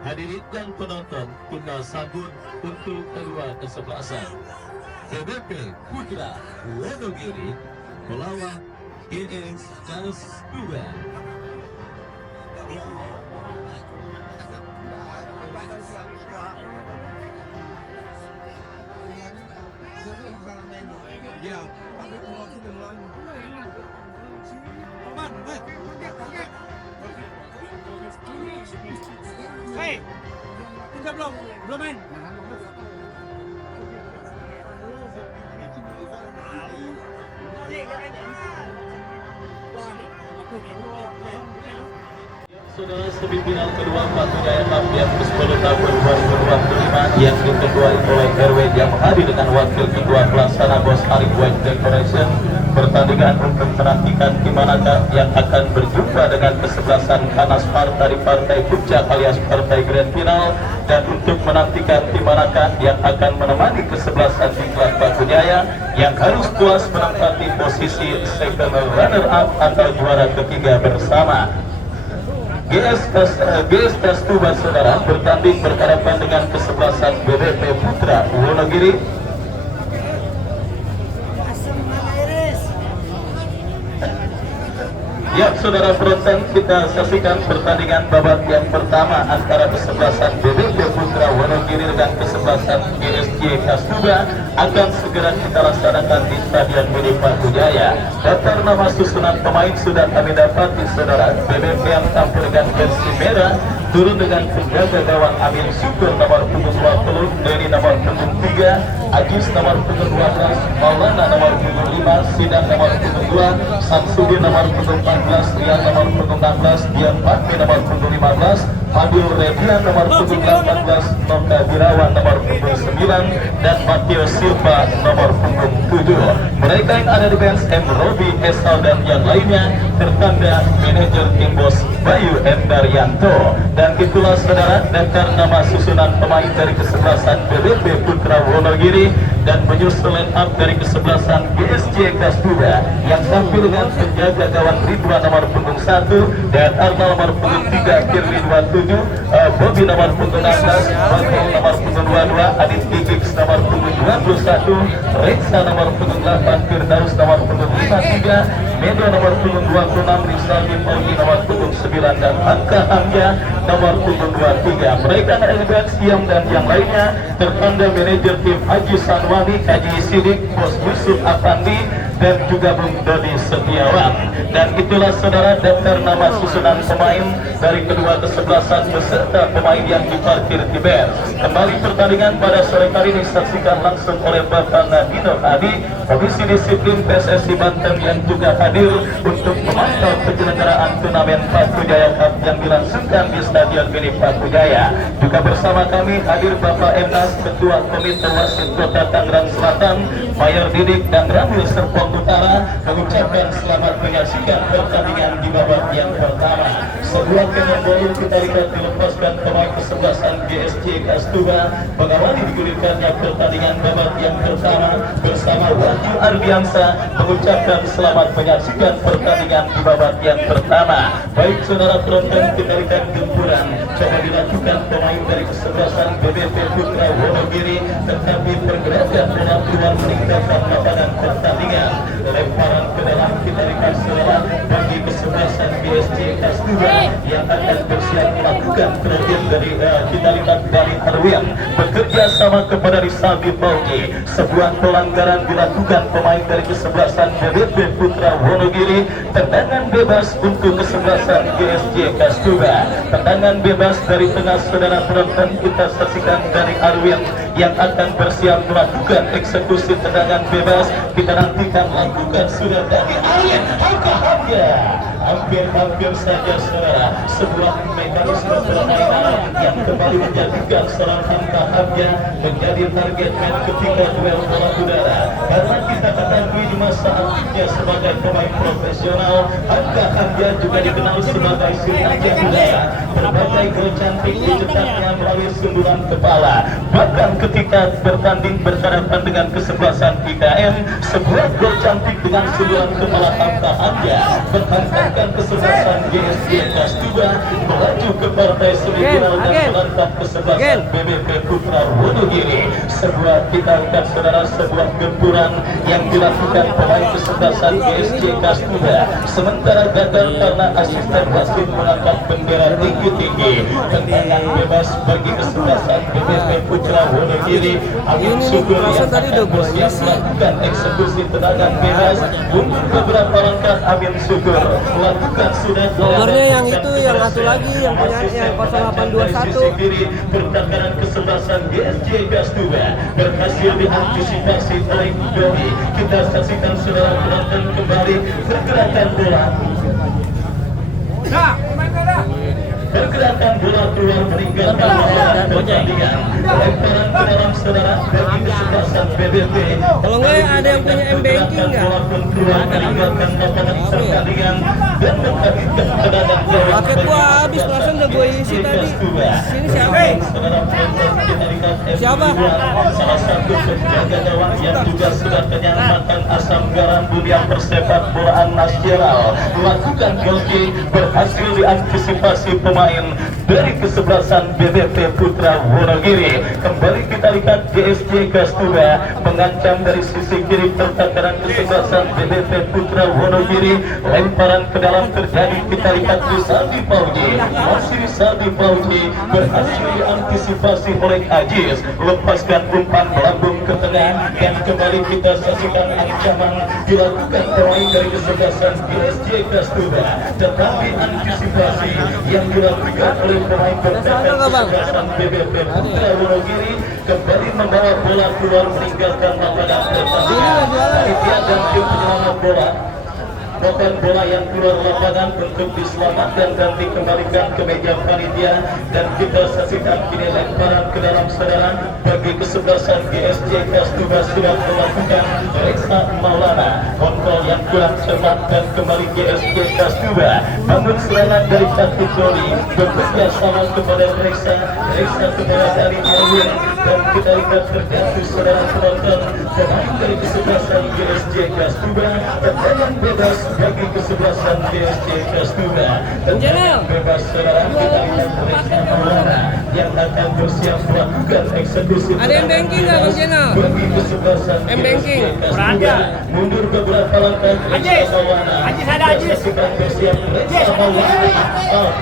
Hadirin dan penonton, kita sambut untuk kedua kesebelasan. BBP Putra Wonogiri melawan GS Kastura. Hei, udah belum? Belum main? Saudara, semifinal kedua Batu Jaya Cup yang ke-10 tahun 2025 yang diketuai oleh RW yang hadir dengan wakil ketua pelaksana Bos Arif White Decoration. Pertandingan untuk menantikan timanakah yang akan berjumpa dengan kesebelasan Kanaspar dari Partai Puncak alias Partai Grand Final, dan untuk menantikan timanakah yang akan menemani kesebelasan Diklat Batu Jaya yang harus puas menempati posisi second runner up atau juara ketiga bersama. GS Kastura saudara bertanding berhadapan dengan kesebelasan BBP Putra Wonogiri. Ya saudara penonton, kita saksikan pertandingan babak yang pertama antara kesebelasan BBP Putra Wonogiri dengan kesebelasan GSJ Kastura akan segera kita laksanakan di Stadion Mini Batu Jaya. Daftar nama susunan pemain sudah kami dapati saudara. BBP yang tampil dengan versi merah turun dengan penjaga gawang Amin Syukur nomor punggung 20, Denny nomor punggung 3, Ajis nomor punggung 12, Maulana nomor punggung 5, Sidang nomor punggung 2, Samsudin nomor punggung 14, Rian nomor punggung 16, Dian Fatmi nomor punggung 15, Fadil Redian nomor punggung 18, Noka Birawan nomor punggung 9, dan Mateo Silva nomor punggung 7. Mereka yang ada di bench M. Robi, Esal, dan yang lainnya tertanda manajer tim Bos Bayu Endaryanto. Dan itulah saudara daftar nama susunan pemain dari kesebelasan BBP Putra Wonogiri, dan menyusul line up dari kesebelasan GSJ Kastura yang tampil dengan penjaga gawang Ridwan nomor punggung 1, dan Arnal nomor punggung 3, Kirli 27, Bobby nomor punggung 16, Bakal nomor punggung 22, Adit Gigix nomor punggung 21, Reksa nomor punggung 8, Firdaus nomor punggung 53, Medo nomor punggung 26, Rizaldi Paugi nomor punggung 9, dan Angka Hamja nomor punggung 23. Mereka dari Siam dan yang lainnya tertanda manajer tim Haji Sanwani, Haji Sidik, Bos Yusuf Afandi, dan juga Bung Dodi Setiawan. Dan itulah saudara daftar nama susunan pemain dari kedua kesebelasan beserta pemain yang diparkir di bench. Kembali pertandingan pada sore hari ini disaksikan langsung oleh Bapak Nadino Adi, Komisi Disiplin PSSI Banten, yang juga hadir untuk memantau penyelenggaraan turnamen Batu Jaya Cup yang dilangsungkan di Stadion Mini Batu Jaya. Juga bersama kami hadir Bapak Enas, Ketua Komite Wasit Kota Tangerang Selatan, Mayor Didik dan Ramil Serpong Utara, mengucapkan selamat menyaksikan pertandingan di babak yang pertama. Sebuah cannon ball kita lihat dilepaskan pemain kesebelasan GSJ Kastura mengawali digulirkannya pertandingan babak yang pertama bersama Wahyu Ardiansa mengucapkan selamat menyaksikan pertandingan di babak yang pertama. Baik saudara penonton, kita lihat gempuran coba dilakukan pemain dari kesebelasan BBP Putra Wonogiri, tetapi pergerakan bola keluar meningkatkan lapangan pertandingan. Lemparan ke dalam kita lihat saudara bagi kesebelasan GSJ Kastura yang akan bersiap melakukan kemudian dari kita lihat dari Arwian bekerja sama kepada Rizaldi Paugi. Sebuah pelanggaran dilakukan pemain dari kesebelasan BBP Putra Wonogiri. Tendangan bebas untuk kesebelasan GSJ Kastura. Tendangan bebas dari tengah saudara penonton, kita saksikan dari Arwian yang akan bersiap melakukan eksekusi tendangan bebas. Kita nantikan lakukan sudah dari Arwian. hampir saja saudara sebuah mekanisme permainan yang kembali menjadikan serangan tahapnya menjadi target man ketika duel bola udara. Karena kita ketahui di masa aktifnya sebagai pemain profesional, Hamka juga dikenal sebagai sinaga udara. Berbagai gol cantik dicetaknya melalui sundulan kepala. Bahkan ketika bertanding berhadapan dengan kesebelasan IKM, sebuah gol cantik dengan sundulan kepala Hamka menghantarkan kesebelasan GSJ kelas 2 melaju ke partai semifinal dan menantang kesebelasan BBP Putra Wonogiri. Sebuah kita lihat saudara, sebuah gempuran yang dilakukan pemain kesebelasan GSJ kelas 2, sementara gagal karena asisten wasit mengangkat bendera tinggi-tinggi. Tendangan bebas bagi kesebelasan BBP Putra Wonogiri. Amin Syukur yang akan bersiap melakukan eksekusi tendangan bebas. Untuk beberapa langkah Amin Syukur melakukan sudah nomornya yang itu, yang satu lagi yang punya yang 0821. Pertakaran kesebelasan GSJ kelas 2 berhasil diantisipasi oleh Doni. Kita saksikan saudara penonton kembali pergerakan bola. Pergerakan bola keluar meninggalkan pertandingan. Lemparan ke dalam saudara bagi kesebelasan BBP. Kalau enggak ada yang punya M-Banking nggak? Bola pun keluar meninggalkan lapangan pertandingan dan memberikan tendangan gawang. Paket gua habis, perasaan udah gua isi tadi. Sini siapa? Siapa? Salah satu penjaga gawang yang juga sudah kenyang makan asam garam dunia persepak bolaan nasional. Melakukan gol kick berhasil diantisipasi pemain dari kesebelasan BBP Putra Wonogiri. Kembali kita lihat GSJ kelas 2 mengancam dari sisi kiri pertakaran kesebelasan BBP Putra Wonogiri. Lemparan ke dalam terjadi, kita lihat Rizaldi Pauji. Masih Rizaldi Pauji berhasil diantisipasi oleh Aziz. Lepaskan umpan melambung ke tengah dan kembali kita saksikan ancaman dilakukan pemain dari kesebelasan GSJ kelas 2. Tetapi antisipasi yang dilakukan oleh pemain bertahan kesebelasan BBP Putra Wonogiri kembali membawa bola keluar meninggalkan lapangan pertandingan. Panitia dan tim penyelamat bola melakukan bola yang keluar lapangan untuk diselamatkan dan dikembalikan ke meja panitia. Dan kita saksikan kini lemparan ke dalam saudara bagi kesebelasan GSJ kelas 2 sudah melakukan Reksa Maulana. Kontrol yang kurang cermat dan kembali GSJ kelas 2 namun serangan dari Cakti Joli bekerja sama kepada Reksa kepada dari Erwin. Dan kita lihat terjatuh saudara penonton pemain dari kesebelasan GSJ kelas 2. Tendangan bebas bagi kesebelasan GSJ kelas 2. Tendangan bebas saudara, kita lihat Reksa Maulana yang akan bersiap melakukan eksekusi. Ada M-Banking nggak Bang Jeno? Bagi kesebelasan M-Banking. Berada mundur beberapa langkah. Ajis ada Ajis. Bersiap Reksa Maulana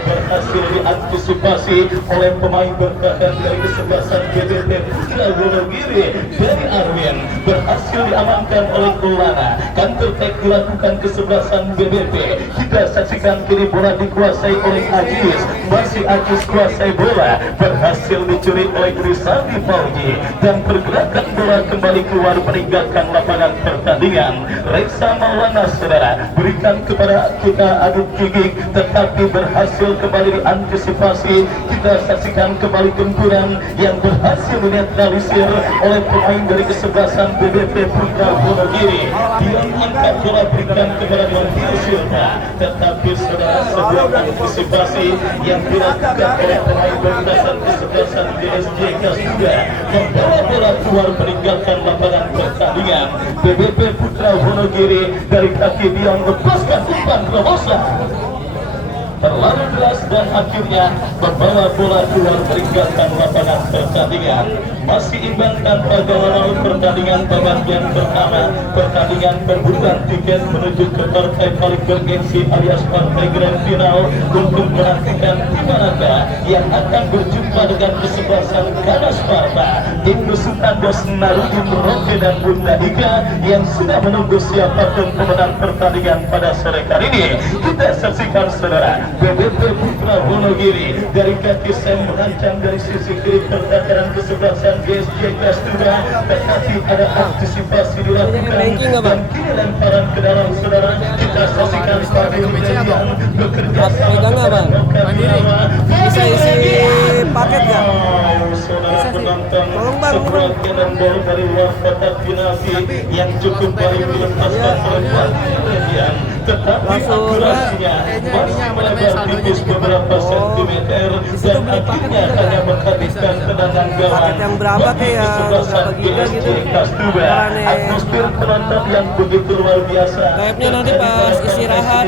berhasil diantisipasi oleh pemain bertahan dari kesebelasan BBP Putra Wonogiri. Dari Arwin berhasil diamankan oleh Maulana. Counter attack dilakukan kesebelasan BBP. Kita saksikan kini bola dikuasai oleh Aziz. Masih Aziz kuasai bola, berhasil dicuri oleh Rizaldi Pauji dan pergerakan bola kembali keluar meninggalkan lapangan pertandingan. Reksa Maulana saudara berikan kepada kita adu gigik tetapi berhasil kembali diantisipasi. Kita saksikan kembali gempuran yang berhasil dinetralisir oleh pemain dari kesebelasan BBP Putra Wonogiri. Dia angkat bola berikan kepada Montiel Silva, tetapi saudara sebuah antisipasi yang dilakukan oleh pemain bertahan kesebelasan GSJ kelas 2 membawa bola keluar meninggalkan lapangan pertandingan. BBP Putra Wonogiri dari kaki Dion lepaskan umpan Romosa terlalu keras dan akhirnya membawa bola keluar meninggalkan lapangan pertandingan. Masih imbang tanpa gawang pertandingan babak yang pertama, pertandingan pembukaan tiket menuju ke partai paling bergengsi alias partai grand final untuk menantikan di manakah yang akan berjumpa dengan kesebelasan Ganas Sparta. tim besutan Bos Narudin Roke dan Bunda Ika yang sudah menunggu siapapun pemenang pertandingan pada sore kali ini. Kita saksikan saudara, BBP Putra Wonogiri dari kaki Sam merancang dari sisi kiri pertakaran kesebelasan GSJ kelas 2, tetapi ada antisipasi dilakukan dan kini lemparan ke dalam saudara. Kita saksikan Fadil Median bekerja sama dengan Mandiri. Bisa isi paket nggak? Saudara penonton, Tolong bang, sebuah cannonball dari luar kotak penalti yang cukup baik dilepaskan oleh Fadil Median, tetapi akurasinya masih melebar tipis beberapa sentimeter dan akhirnya hanya menghabiskan tendangan gawang. Paket yang berapa kayak yang berapa giga gitu? Atmosfer penonton yang begitu luar biasa. Kayaknya nanti pas istirahat.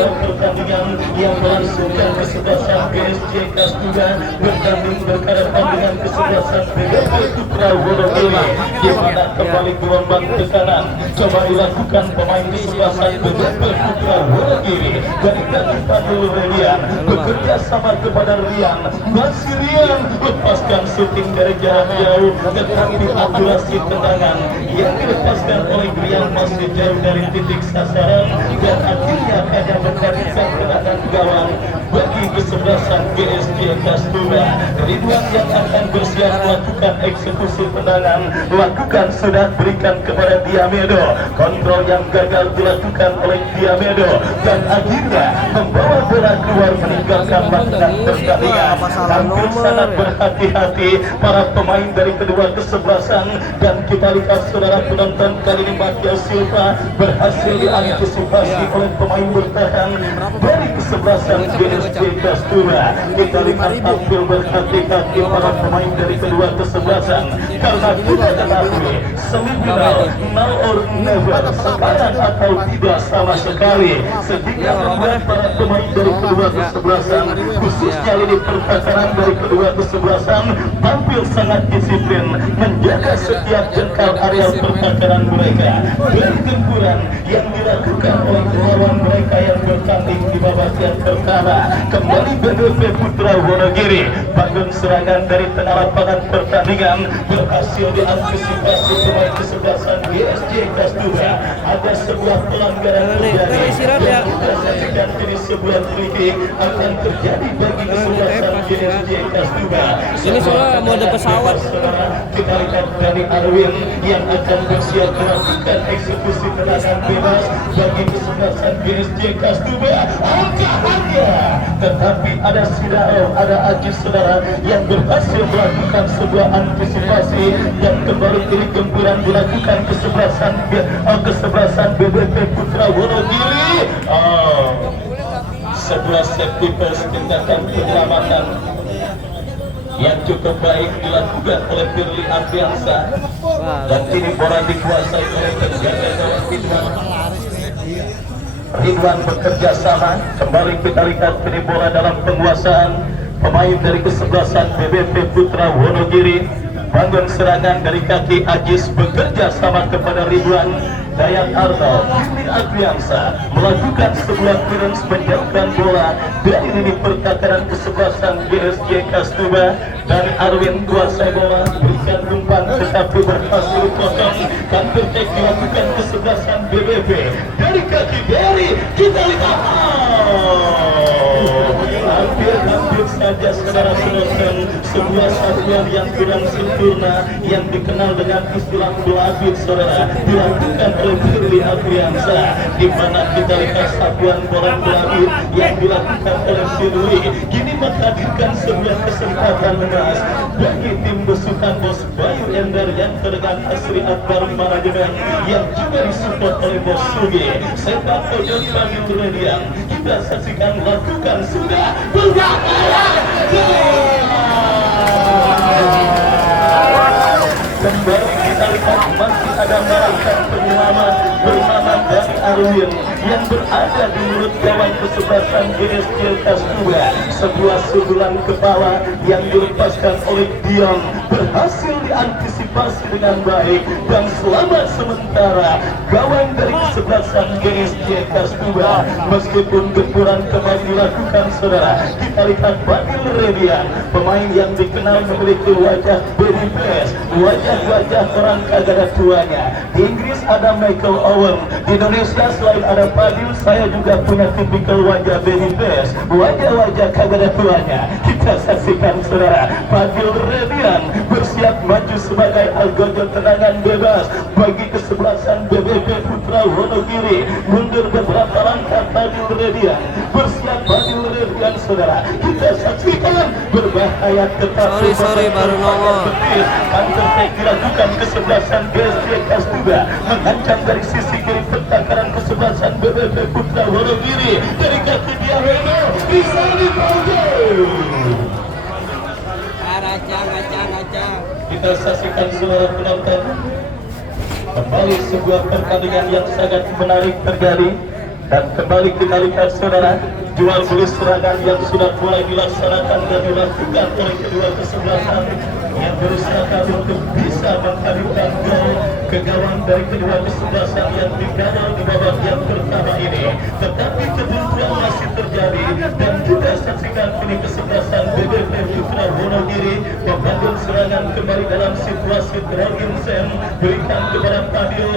Pertandingan yang melangsungkan kesebelasan GSJ kelas 2 bertanding berhadapan dengan kesebelasan BBP Putra Wonogiri, di mana kembali gelombang tekanan coba dilakukan pemain kesebelasan BBP Putra Wonogiri dari kaki Fadil Median bekerja sama kepada Rian. Masih Rian lepaskan shooting dari jarak jauh, tetapi akurasi tendangan yang dilepaskan oleh Rian masih jauh dari titik sasaran dan akhirnya hanya menghabiskan tendangan gawang bagi kesebelasan GSJ kelas 2. Ridwan yang akan bersiap melakukan eksekusi tendangan lakukan sudah berikan kepada Diamedo. Kontrol yang gagal dilakukan oleh Diamedo dan akhirnya membawa bola keluar meninggalkan lapangan pertandingan. Hampir sangat berhati-hati para pemain dari kedua kesebelasan dan kita lihat saudara penonton kali ini Matias Silva berhasil diantisipasi oleh pemain bertahan dari kesebelasan GSJ kelas 2. Kita lihat tampil berhati-hati para pemain dari kedua kesebelasan karena kita ketahui semifinal now or never, sekarang atau tidak sama sekali, sehingga membuat para pemain dari kedua kesebelasan khususnya lini pertahanan dari kedua kesebelasan tampil sangat disiplin menjaga setiap jengkal areal pertahanan mereka dari gempuran yang dilakukan oleh lawan mereka yang bertanding di babak yang pertama. Kembali BBP Putra Wonogiri, bangun serangan dari tengah lapangan pertandingan berhasil diantisipasi pemain kesebelasan GSJ kelas 2. Ada sebuah pelanggaran terjadi dan ini sebuah free akan terjadi bagi kesebelasan GSJ kelas 2. Ini soalnya mode pesawat. Kita lihat dari Arwin yang akan bersiap melakukan eksekusi tendangan bebas bagi kesebelasan GSJ kelas 2. Angkatannya, tetapi ada Sidao, ada Ajis saudara yang berhasil melakukan sebuah antisipasi dan kembali kiri gempuran dilakukan kesebelasan BBP Putra Wonogiri. Sebuah safety first, tindakan penyelamatan yang cukup baik dilakukan oleh Firly Ardiansa dan kini bola dikuasai oleh penjaga gawang Ridwan bekerja sama. Kembali kita lihat kini bola dalam penguasaan pemain dari kesebelasan BBP Putra Wonogiri. Bangun serangan dari kaki Ajis bekerja sama kepada Ridwan. Dayat Arno, Firly Ardiansa melakukan sebuah clearance menjauhkan bola dari lini pertahanan kesebelasan GSJ kelas 2 dan Arwin kuasai bola berikan umpan tetapi berhasil kosong. Counter attack dilakukan kesebelasan BBP dari kaki Berry. Kita lihat hampir saja saudara penonton sebuah satuan yang kurang sempurna yang dikenal dengan istilah blabit saudara dilakukan oleh Firly Ardiansa, di mana kita lihat satuan bola blabit yang dilakukan oleh Firly kini menghadirkan sebuah kesempatan emas bagi tim besutan Bos Bayu Ender yang dengan Asri Akbar manajemen yang juga disupport oleh Bos Sugi sepak pojok Fadil Median. Kita saksikan lakukan sudah kembali kita lihat masih ada Marikan penyelamat bersama dari Arwin yang berada di mulut gawang kesebelasan GSJ Kastua. Sebuah sundulan kepala yang dilepaskan oleh Dion berhasil diantisipasi dengan baik, dan selamat sementara gawang dari kesebelasan GSJ Kastua. Meskipun gempuran kembali dilakukan, saudara, kita lihat Fadil Redian, pemain yang dikenal memiliki wajah baby face, wajah-wajah orang kagak tuanya. Di Inggris ada Michael Owen, di Indonesia selain ada Fadil, saya juga punya tipikal wajah baby face, wajah-wajah kagak tuanya. Kita saksikan, saudara, Fadil Redian bersiap maju sebagai algojo tendangan bebas bagi kesebelasan BBP Putra Wonogiri. Mundur beberapa langkah Fadil Redian, bersiap Fadil Redian, saudara. Kita saksikan, berbahaya tetapi sorry baru nongol. counter-attack dilakukan kesebelasan GSJ Kastua, mengancam dari sisi kiri pertakaran kesebelasan BBP Putra Wonogiri. Dari kaki dia Reno bisa dipojok. Ngaca. Kita saksikan saudara penonton, kembali sebuah pertandingan yang sangat menarik terjadi, dan kembali kita lihat, saudara, jual beli serangan yang sudah mulai dilaksanakan dan dilakukan oleh kedua kesebelasan yang berusaha untuk bisa menghadirkan gol ke gawang dari kedua kesebelasan yang digadal di babak yang pertama ini. Tetapi kebuntuan masih terjadi, dan juga saksikan ini kesebelasan BBP Putra Wonogiri membangun serangan kembali dalam situasi Dragon Sen, berikan kepada Fadil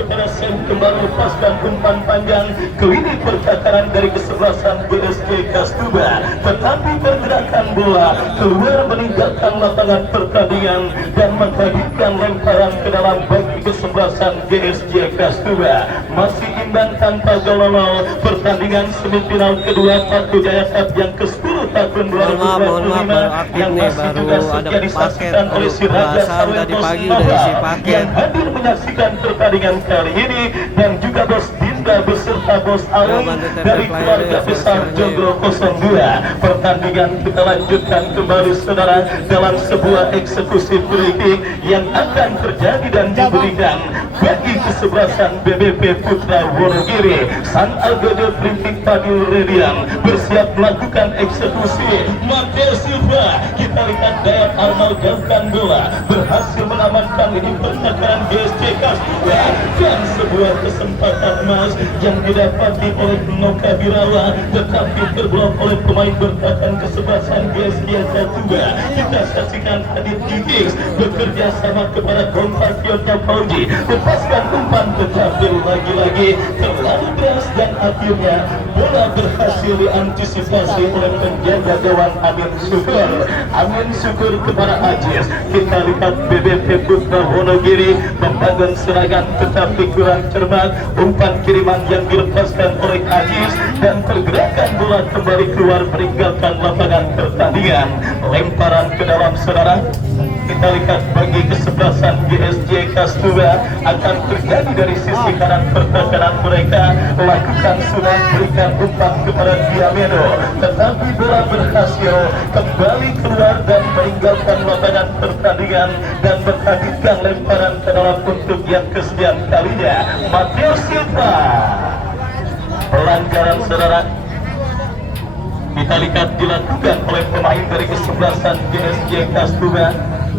kepada Sen, kembali lepaskan umpan panjang ke lini pertakaran dari kesebelasan GSJ Kastua, tetapi pergerakan bola keluar meninggalkan lapangan pertandingan dan menghadirkan lemparan ke dalam bagi kesebelasan GSJ Kastua. Masih imbang tanpa gol. Pertandingan semifinal kedua Paku Jaya Cup yang ke-10 tahun 2025 yang masih juga setia disaksikan oleh si Raja Sawentos yang hadir menyaksikan pertandingan kali ini, dan juga Bos Dinda beserta Bos Ali dari keluarga besar Joglo 02. Pertandingan kita lanjutkan kembali, saudara, dalam sebuah eksekusi free kick yang akan terjadi dan diberikan bagi kesebelasan BBP Putra Wonogiri. Sang algojo free kick Fadil Redian bersiap melakukan eksekusi. Mateo Silva, kita lihat Dayat Arnold jauhkan bola, berhasil mengamankan ini pertakaran GSJ Kastua, dan sebuah kesempatan emas yang didapati oleh Noka Birawa, tetapi terblok oleh pemain bertahan kesebelasan GSJ Kastua. Kita saksikan Adit Giggs bekerja sama kepada Kompakionnya Fauji, lepaskan umpan, tetapi lagi-lagi terlalu deras, dan akhirnya bola berhasil diantisipasi oleh penjaga gawang Amin Syukur kepada Ajis. Kita lihat BBP Putra Wonogiri membangun serangan tetapi kurang cermat, umpan kiriman yang dilepaskan oleh Ajis, dan pergerakan bola kembali keluar meninggalkan lapangan pertandingan. Lemparan ke dalam, saudara. Kita lihat bagi kesebelasan GSJ Kastua akan terjadi dari sisi kanan pertahanan mereka, lakukan sunat, berikan umpan kepada Diameno, tetapi bola berhasil kembali keluar dan meninggalkan lapangan pertandingan, dan menghadirkan lemparan ke dalam untuk yang kesekian kalinya. Mateo Silva, pelanggaran, saudara, kita lihat dilakukan oleh pemain dari kesebelasan GSJ Kastua.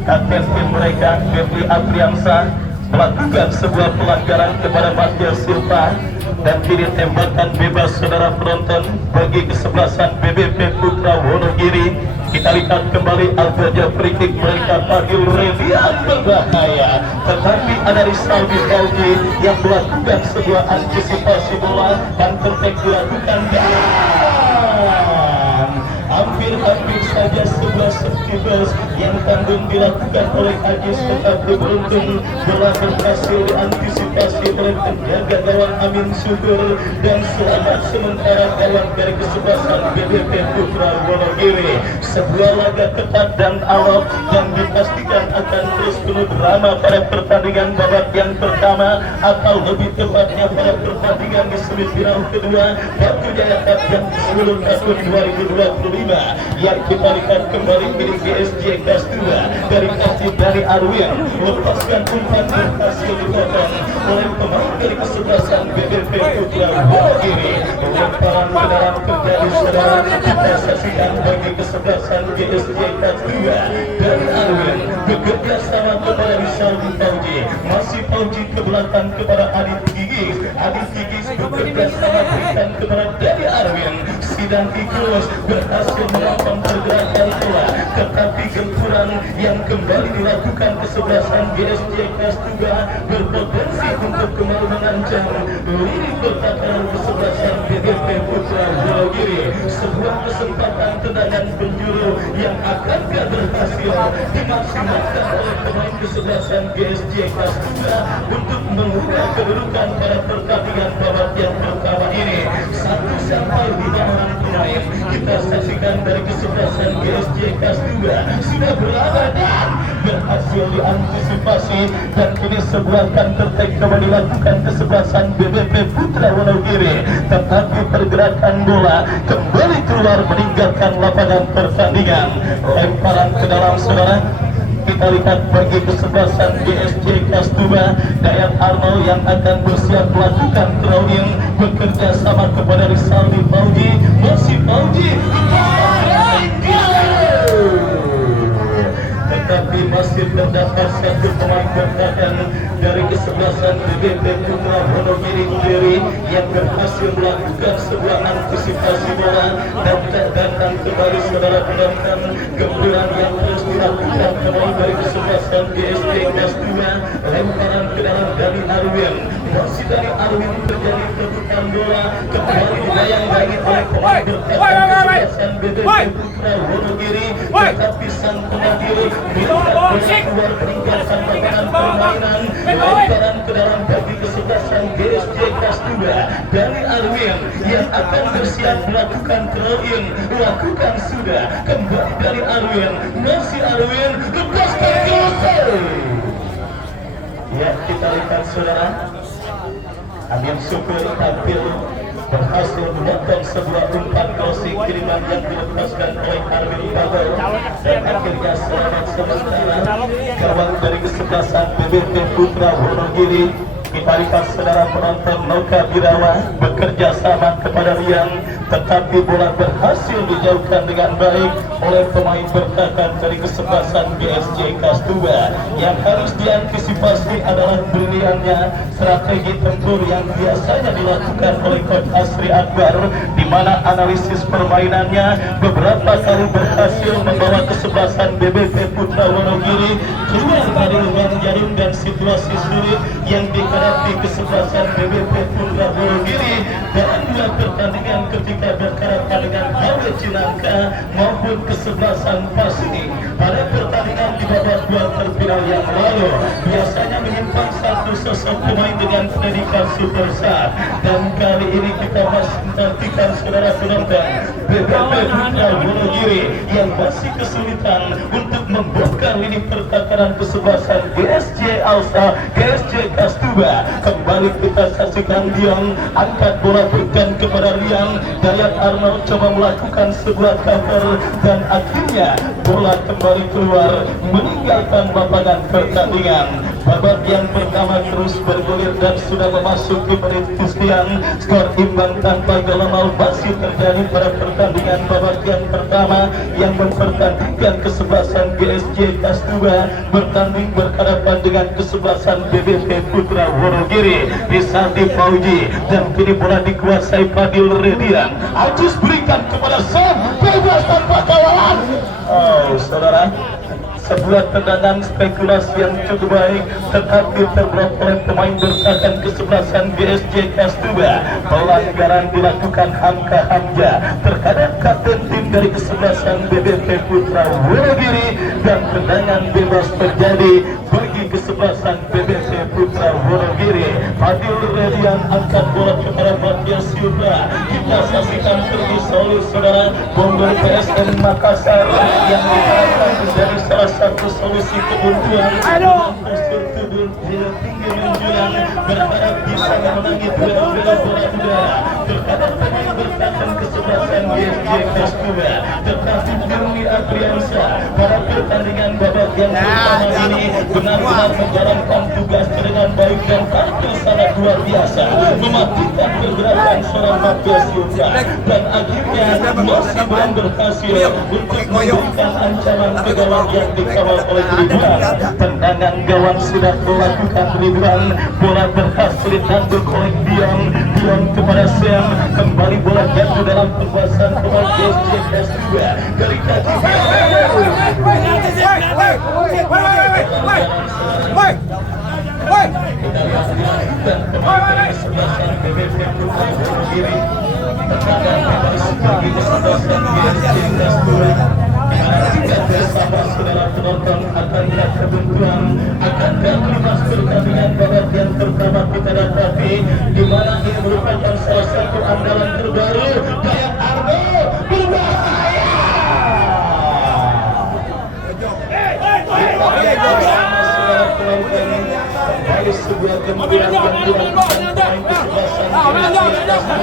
Kapten tim mereka, Febri Apriamsa, melakukan sebuah pelanggaran kepada Mateo Silva, dan kini tembakan bebas, saudara penonton, bagi kesebelasan BBP Putra Wonogiri. Kita lihat kembali algojo free kick mereka, Fadil Redian berbahaya, tetapi ada Rizaldi Fauji yang melakukan sebuah antisipasi bola, dan tertek dilakukan, dan hampir saja sebuah sektivers yang tanggung dilakukan oleh Ajis, tetapi beruntung bola berhasil diantisipasi oleh penjaga gawang Amin Syukur, dan selamat sementara gawang dari kesebelasan BBP Putra Wonogiri. Sebuah laga ketat dan alot yang dipastikan akan terus penuh drama pada pertandingan babak yang pertama, atau lebih tepatnya pada pertandingan di semifinal kedua Paku Jaya Cup yang ke-10 tahun 2025 yang kita lihat kembali milik GSJ Kastua dari kaki dari Arwin lepaskan umpan berhasil dipotong oleh pemain dari kesebelasan BBP Putra Wonogiri. Lemparan ke dalam terjadi saudara, kita saksikan bagi kesebelasan GSJ K2 dari Arwin bekerja sama kepada Rizaldi Fauji, masih Fauji ke belakang kepada Adit Gigis bekerja sama berikan kepada dari Arwin. Sidang Ikhlas berhasil melakukan pergerakan bola, tetapi gempuran yang kembali dilakukan kesebelasan GSJ K2 berpotensi untuk kembali mengancam lini pertahanan kesebelasan BBP Putra Wonogiri. Sebuah kesempatan tendangan penjuru yang akankah berhasil dimaksimalkan oleh pemain kesebelasan GSJ K2 untuk mengubah kedudukan pada pertandingan babak yang pertama ini. 1-5 orang pemain kita saksikan dari kesebelasan GSJ K2 sudah berlama dan berhasil diantisipasi, dan kini sebuah counter attack coba dilakukan kesebelasan BBP Putra Wonogiri, tetapi pergerakan bola kembali keluar meninggalkan lapangan pertandingan. Lemparan ke dalam saudara, kita lihat bagi kesebelasan GSJ K2 Dayat Arnold yang akan bersiap melakukan throwing bekerja sama kepada Rizaldi Fauji, masih Fauji tetapi masih terdapat satu pemain bertahan dari kesebelasan BBP Putra Wonogiri sendiri yang berhasil melakukan sebuah antisipasi bola dan datang kembali saudara penonton. Gempuran yang terus dilakukan pemain dari kesebelasan GSJ K2, lemparan ke dalam dari Arwin, masih dari Arwin terjadi perebutan bola kembali dilayang-layangi oleh pemain bertahan kesebelasan BBP Putra Wonogiri, tetapi sang penadir keluar meninggalkan lapangan permainan. Lemparan ke dalam bagi kesebelasan GSJ K2 dari Arwin yang akan bersiap melakukan throwing, lakukan sudah kembali dari Arwin, masih Arwin lepaskan selesai. Ya, kita lihat saudara, Amin Syukur tampil berhasil memotong sebuah umpan crossing kiriman yang dilepaskan oleh Arwin Bagor, dan akhirnya selamat sementara kawan dari kesebelasan BBP Putra Wonogiri. Kita lihat saudara penonton, Noka Birawa bekerja sama kepada Rian, tetapi bola berhasil dijauhkan dengan baik oleh pemain bertahan dari kesebelasan GSJ K2. Yang harus diantisipasi adalah briliannya strategi tempur yang biasanya dilakukan oleh Coach Asri Akbar, di mana analisis permainannya beberapa kali berhasil membawa kesebelasan BBP Putra Wonogiri keluar dari lubang jarum dan situasi sulit yang dihadapi kesebelasan BBP Putra Wonogiri dalam dua pertandingan ketika berhadapan dengan Hawe Cinangka maupun kesebelasan Pasini pada pertandingan di babak kuarter final yang lalu. Biasanya menyimpan satu sosok pemain dengan predikat superstar, dan kali ini kita masih menantikan saudara penonton BBP Putra Wonogiri yang masih kesulitan untuk membongkar lini pertahanan kesebelasan GSJ K2. Kembali kita saksikan Dion angkat bola berikan kepada Rian. Dayat Arnold coba melakukan sebuah cover dan akhirnya bola kembali keluar meninggalkan lapangan pertandingan. Babak yang pertama terus bergulir dan sudah memasuki menit sekian. Skor imbang tanpa gol masih terjadi pada pertandingan babak yang pertama yang mempertandingkan kesebelasan GSJ K2 bertanding berhadapan dengan kesebelasan BBP Putra Wonogiri. Rizaldi Fauji, dan kini bola dikuasai Fadil Redian. Ajis berikan kepada Sam, bebas tanpa kawalan. Oh saudara, sebuah tendangan spekulasi yang cukup baik tetapi terblok oleh pemain bertahan kesebelasan GSJ K2. Pelanggaran dilakukan Hamka Hamja terhadap kapten tim dari kesebelasan BBP Putra Wonogiri, dan tendangan bebas terjadi bagi kesebelasan BBP Putra Wonogiri. Fadil Redian angkat bola kepada Matias Silva. Kita saksikan terus oleh saudara Bogor PSM Makassar yang diharapkan menjadi salah satu solusi kebuntuan postur tubuh tidak tinggi menjulang, berharap bisa memenangi duel-duel bola udara. Terkadang pemain bertahan kesebelasan GSJ Kaskuba, tetapi Firly Adriansa pada pertandingan babak yang pertama ini benar-benar menjalankan tugas dengan baik dan tampil sangat luar biasa, mematikan pergerakan seorang Matias Silva, dan akhirnya masih belum berhasil untuk memberikan ancaman ke gawang yang dikawal oleh Ridwan. Tendangan gawang sudah melakukan Ridwan, bola berhasil ditanggung oleh Dion kepada Sam, kembali bola jatuh dalam penguasaan pemain GSJ Kaskuba dari kaki kita lihat pemain kesebelasan BBP Putra Wonogiri tendangan bebas bagi kesebelasan GSJ Kaskuba. Jika bersama saudara penonton akan melihat kebuntuan, akan terlibat pertandingan babak yang pertama kita dapati, di mana ini merupakan salah satu andalan terbaru Dayat Arno berbahaya. Saudara penonton, kembali sebuah gembira yang dilakukan pemain kesebelasan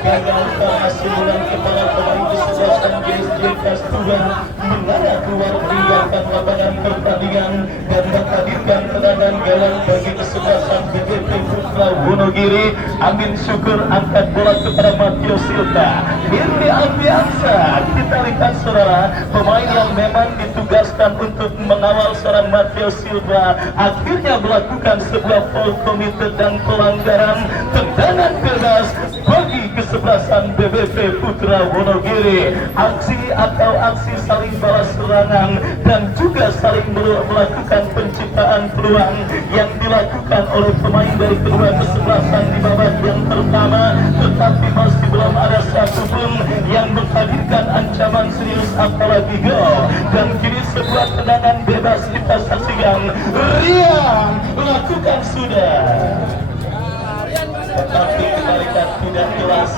gagal berhasil kepada pemain kesebelasan GSJ Kaskuba mengarah keluar meninggalkan lapangan pertandingan dan menghadirkan tendangan gawang bagi kesebelasan BBP Putra Wonogiri. Amin Syukur angkat bola kepada Matias Silva. Firly Adriansa, kita lihat saudara, pemain yang memang ditugaskan untuk mengawal seorang Matias Silva akhirnya melakukan sebuah foul committed dan pelanggaran. Tendangan bebas bagi kesebelasan BBP Putra Wonogiri. Aksi atau aksi saling balas serangan dan juga saling melakukan penciptaan peluang yang dilakukan oleh pemain dari kedua kesebelasan di babak yang pertama, tetapi masih belum ada satupun yang menghadirkan ancaman serius apalagi gol. Dan kini sebuah tendangan bebas kita saksikan Rian melakukan sudah, tetapi kita lihat tidak jelas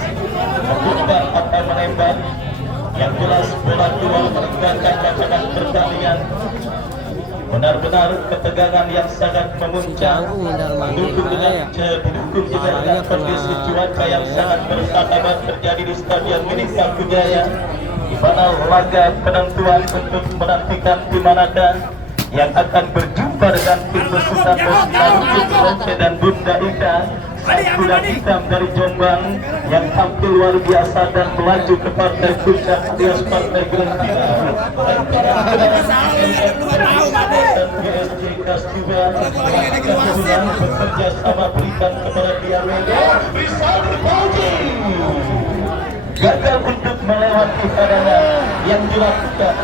membuka atau menembak. Yang jelas bola keluar meninggalkan lapangan pertandingan. Benar-benar ketegangan yang sangat memuncak, didukung dengan kondisi cuaca yang sangat bersahabat terjadi di Stadion Milik Pakujaya, di mana laga penentuan untuk menantikan di manakah yang akan berjumpa dengan tim besutan Bosnia dan Bunda Ika. Kuda hitam dari Jombang yang tampil luar biasa dan melaju ke partai puncak alias partai grand final. GSJ Kaskuba bekerja sama berikan kepada Diamede Rizaldi Pauji gagal untuk melewati hadangan yang dilakukan.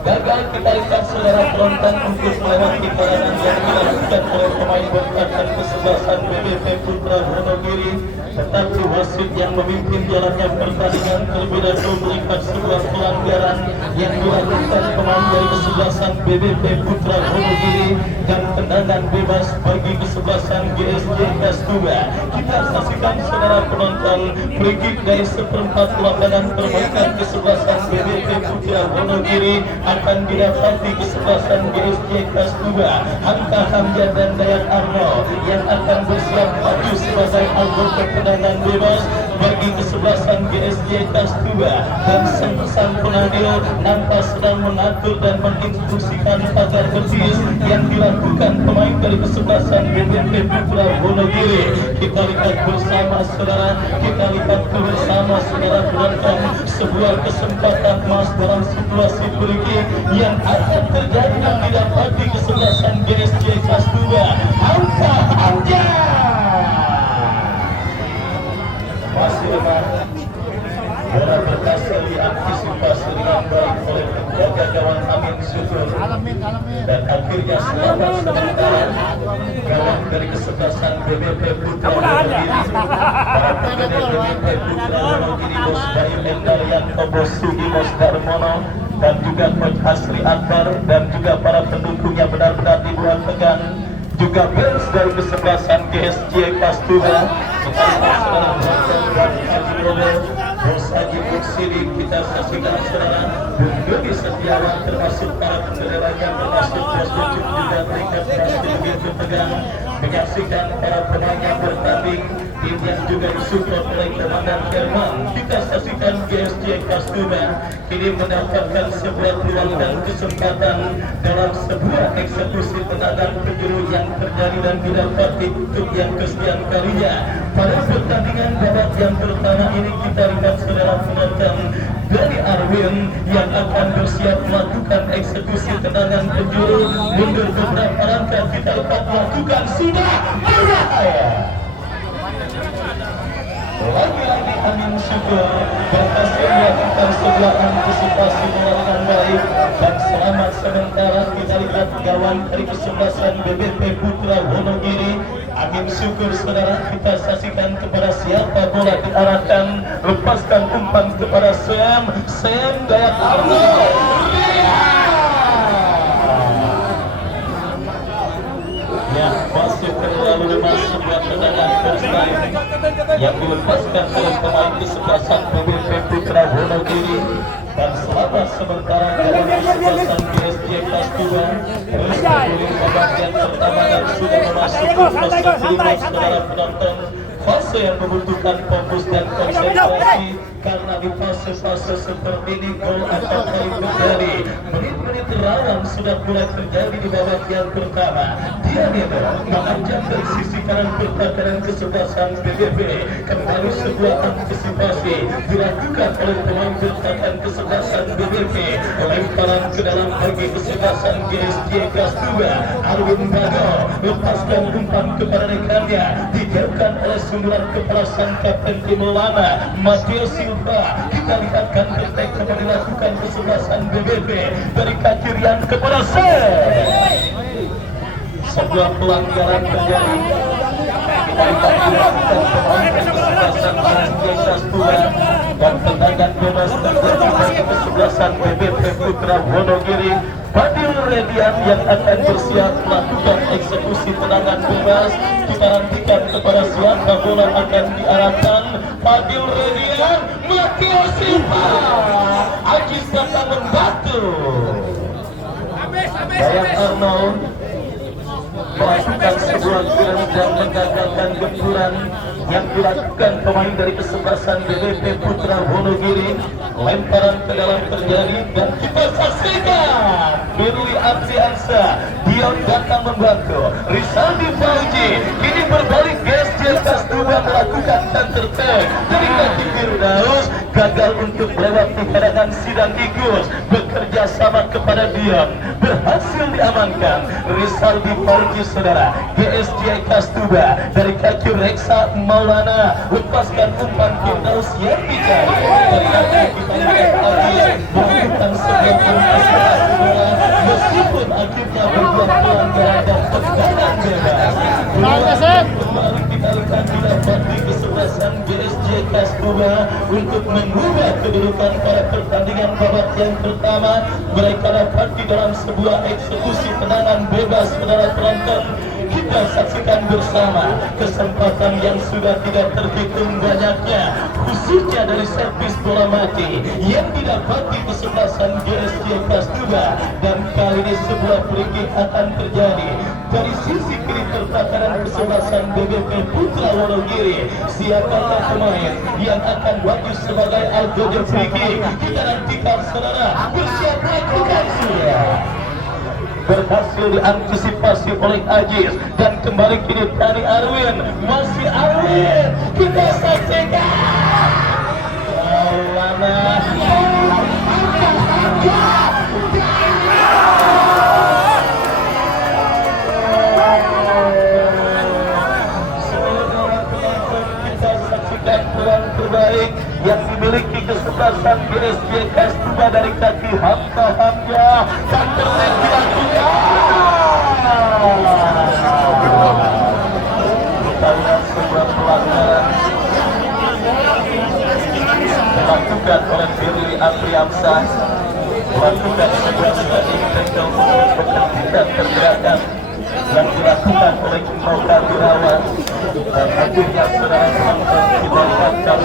Gagal kita lihat saudara penonton untuk melewati hadangan yang dilakukan oleh pemain bertahan kesebelasan BBP Putra Wonogiri, tetapi wasit yang memimpin jalannya pertandingan terlebih dahulu melihat sebuah pelanggaran yang dilakukan pemain dari kesebelasan BBP Putra Wonogiri dan tendangan bebas bagi kesebelasan GSJ Kaskuba. Kita saksikan saudara penonton, free dari seperempat lapangan perbaikan kesebelasan BBP Putra Wonogiri akan didapati kesebelasan GSJ Kaskuba. Hamka Hamzah dan Dayat Arno yang akan bersiap maju sebagai algoritma tendangan bebas bagi kesebelasan GSJ Kaskuba. Dan sang penadil nampak sedang mengatur dan menginstruksikan pagar betis yang dilakukan pemain dari kesebelasan BBP Putra Wonogiri. Kita lihat bersama saudara, kita lihat bersama saudara penonton sebuah kesempatan emas dalam situasi beriki yang akan terjadi dan didapati kesebelasan GSJ Kaskuba. Hamka Hamzah masih lemah, bola berhasil diantisipasi dengan baik oleh penjaga gawang Amin Syukur, dan akhirnya selamat sementara gawang dari kesebelasan BBP Putra Wonogiri. Para pemain BBP Putra Wonogiri Bos Bayu Endalian Obos Sugi Bos Darmono dan juga Coach Asri Akbar dan juga para pendukungnya benar-benar dibuat tegang. Juga bers dari kesebelasan GSJ Kastura, kita saudara dan Haji Robo, Bos Haji Muksiri, kita saksikan saudara Budi Setiawan termasuk para penderanya, termasuk Bos Ucup juga terikat pasti begitu tegang menyaksikan para pemain yang bertanding. Tim yang juga disupport oleh Komandan Herman, kita saksikan GSJ Kastura ini mendapatkan sebuah peluang dan kesempatan dalam sebuah eksekusi tendangan penjuru yang terjadi dan didapati untuk yang kesekian kalinya pada pertandingan babak yang pertama ini. Kita lihat saudara penonton dari Arwin yang akan bersiap melakukan eksekusi tendangan penjuru mundur beberapa langkah. Kita lihat melakukan sudah berbahaya. Lagi-lagi Amin syukur berhasil melakukan sebuah antisipasi dengan baik dan selamat. Sementara kita lihat gawang dari kesebelasan BBP Putra Wonogiri. Amin syukur saudara, kita saksikan kepada siapa bola diarahkan, lepaskan umpan kepada Sam Dayat Arnold. Ya, masuk terlalu lemas sebuah tendangan first time yang dilepaskan oleh pemain kesebelasan BBP Putra Wonogiri. Dan selamat sementara dalam kesebelasan GSJ kelas 2 terus bergulir babak yang pertama dan sudah memasuki fase kelima saudara penonton. Fase yang membutuhkan fokus dan konsentrasi karena di fase-fase seperti ini gol akan kali kembali. Menit-menit rawan sudah mulai terjadi di babak yang pertama. Dianero mengancam dari sisi kanan pertahanan kesebelasan BBP. Kembali sebuah antisipasi dilakukan oleh pemain pertahanan kesebelasan BBP. Lemparan ke dalam bagi kesebelasan GSJ kelas 2. Arwin Bago lepaskan umpan kepada rekannya, dijauhkan oleh sundulan kepala sang kapten tim lama Mateo Silva. Kita lihat counter-attack yang dilakukan kesebelasan BBP dari kirian kepada sebuah pelanggaran terjadi. Kita lihat dilakukan pemain kesebelasan GSJ kelas 2 dan tendangan bebas terjadi bagi kesebelasan BBP Putra Wonogiri. Fadil Redian yang akan bersiap melakukan eksekusi tendangan bebas. Kita nantikan kepada siapa bola akan diarahkan. Fadil Redian, Mateo Silva, Ajis datang membantu. Dayat Arnold melakukan sebuah gerak dan menggagalkan gempuran yang dilakukan pemain dari kesebelasan BBP Putra Wonogiri. Lemparan ke dalam terjadi dan kita saksikan Firly Apriansa, Dion datang membantu. Rizaldi Fauji ini berbalik GSJ kelas 2 melakukan counter-attack dari kaki Firdaus, gagal untuk melewati hadangan Sidang Igus. Bekerja sama kepada Dion, berhasil diamankan. Rizaldi Fauji saudara, GSJ kelas 2 dari kaki Reksa Maulana, lepaskan umpan Firdaus yang dicari. Ternyata kita lihat Ajis melakukan sebuah antisipasi bola meskipun akhirnya berbuat pelanggaran dan tendangan bebas. Kembali kita lihat didapati kesebelasan GSJ kelas 2 untuk mengubah kedudukan pada pertandingan babak yang pertama. Mereka dapat di dalam sebuah eksekusi tendangan bebas saudara penonton. Kita saksikan bersama kesempatan yang sudah tidak terhitung banyaknya, khususnya dari servis bola mati yang didapati kesebelasan GSJ kelas 2. Dan kali ini sebuah free akan terjadi dari sisi kiri pertahanan kesebelasan BBP Putra Wonogiri. Siapakah pemain yang akan maju sebagai algojo free kick? Kita nantikan saudara, bersiap melakukan sudah. Berhasil diantisipasi oleh Ajis dan kembali kini dari Arwin, masih Arwin, kita saksikan Maulana peluang terbaik yang dimiliki kesebelasan GSJ kelas 2 dari kaki Hamka Hamka. Counter-attack dilakukan. Kita lihat sebuah pelanggaran dilakukan oleh Firly Apriamsa. melakukan sebuah strategi untuk pergerakan yang dilakukan oleh Noka Birawan dan akhirnya saudara mendapatkan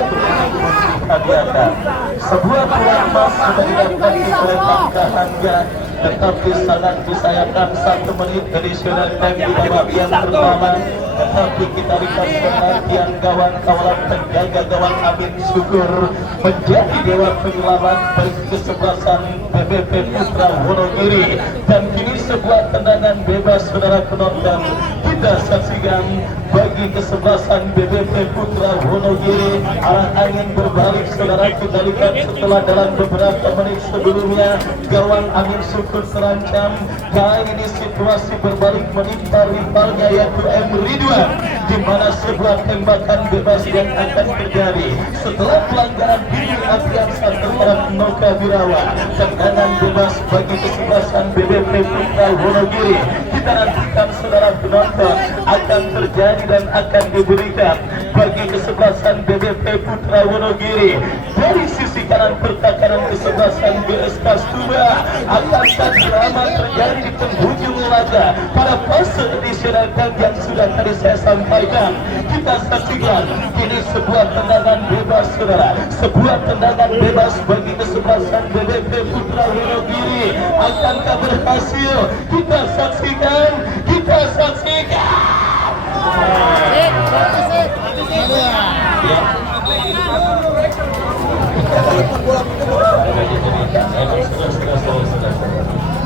hadiahkan sebuah peluang emas sudah didapatkan oleh Angkahanga, tetapi sangat disayangkan 1 menit additional time di babak yang pertama. Tetapi kita lihat perhatian gawang kawalan penjaga gawang Amin Syukur menjadi dewa penyelamat bagi kesebelasan BBP Putra Wonogiri, dan kini sebuah tendangan bebas saudara penonton kita saksikan bagi kesebelasan BBP Putra Wonogiri. Arah angin berbalik saudara, kita lihat setelah dalam beberapa menit sebelumnya gawang Amin Syukur terancam. Kali ini situasi berbalik menimpa rivalnya yaitu M. Ridwan, di mana sebuah tembakan bebas yang akan terjadi setelah pelanggaran bidik afiansa terhadap Noka Birawan. Tendangan bebas bagi kesebelasan BBP Putra Wonogiri kita nantikan saudara penonton akan terjadi dan akan diberikan bagi kesebelasan BBP Putra Wonogiri. Dari sisi kanan pertakaran kesebelasan GS Kastura akan drama terjadi di penghujung laga pada fase additional time yang sudah tadi saya sampaikan. Kita saksikan ini sebuah tendangan bebas saudara, sebuah tendangan bebas bagi kesebelasan BBP Putra Wonogiri. Akankah berhasil? Kita saksikan, kita saksikan.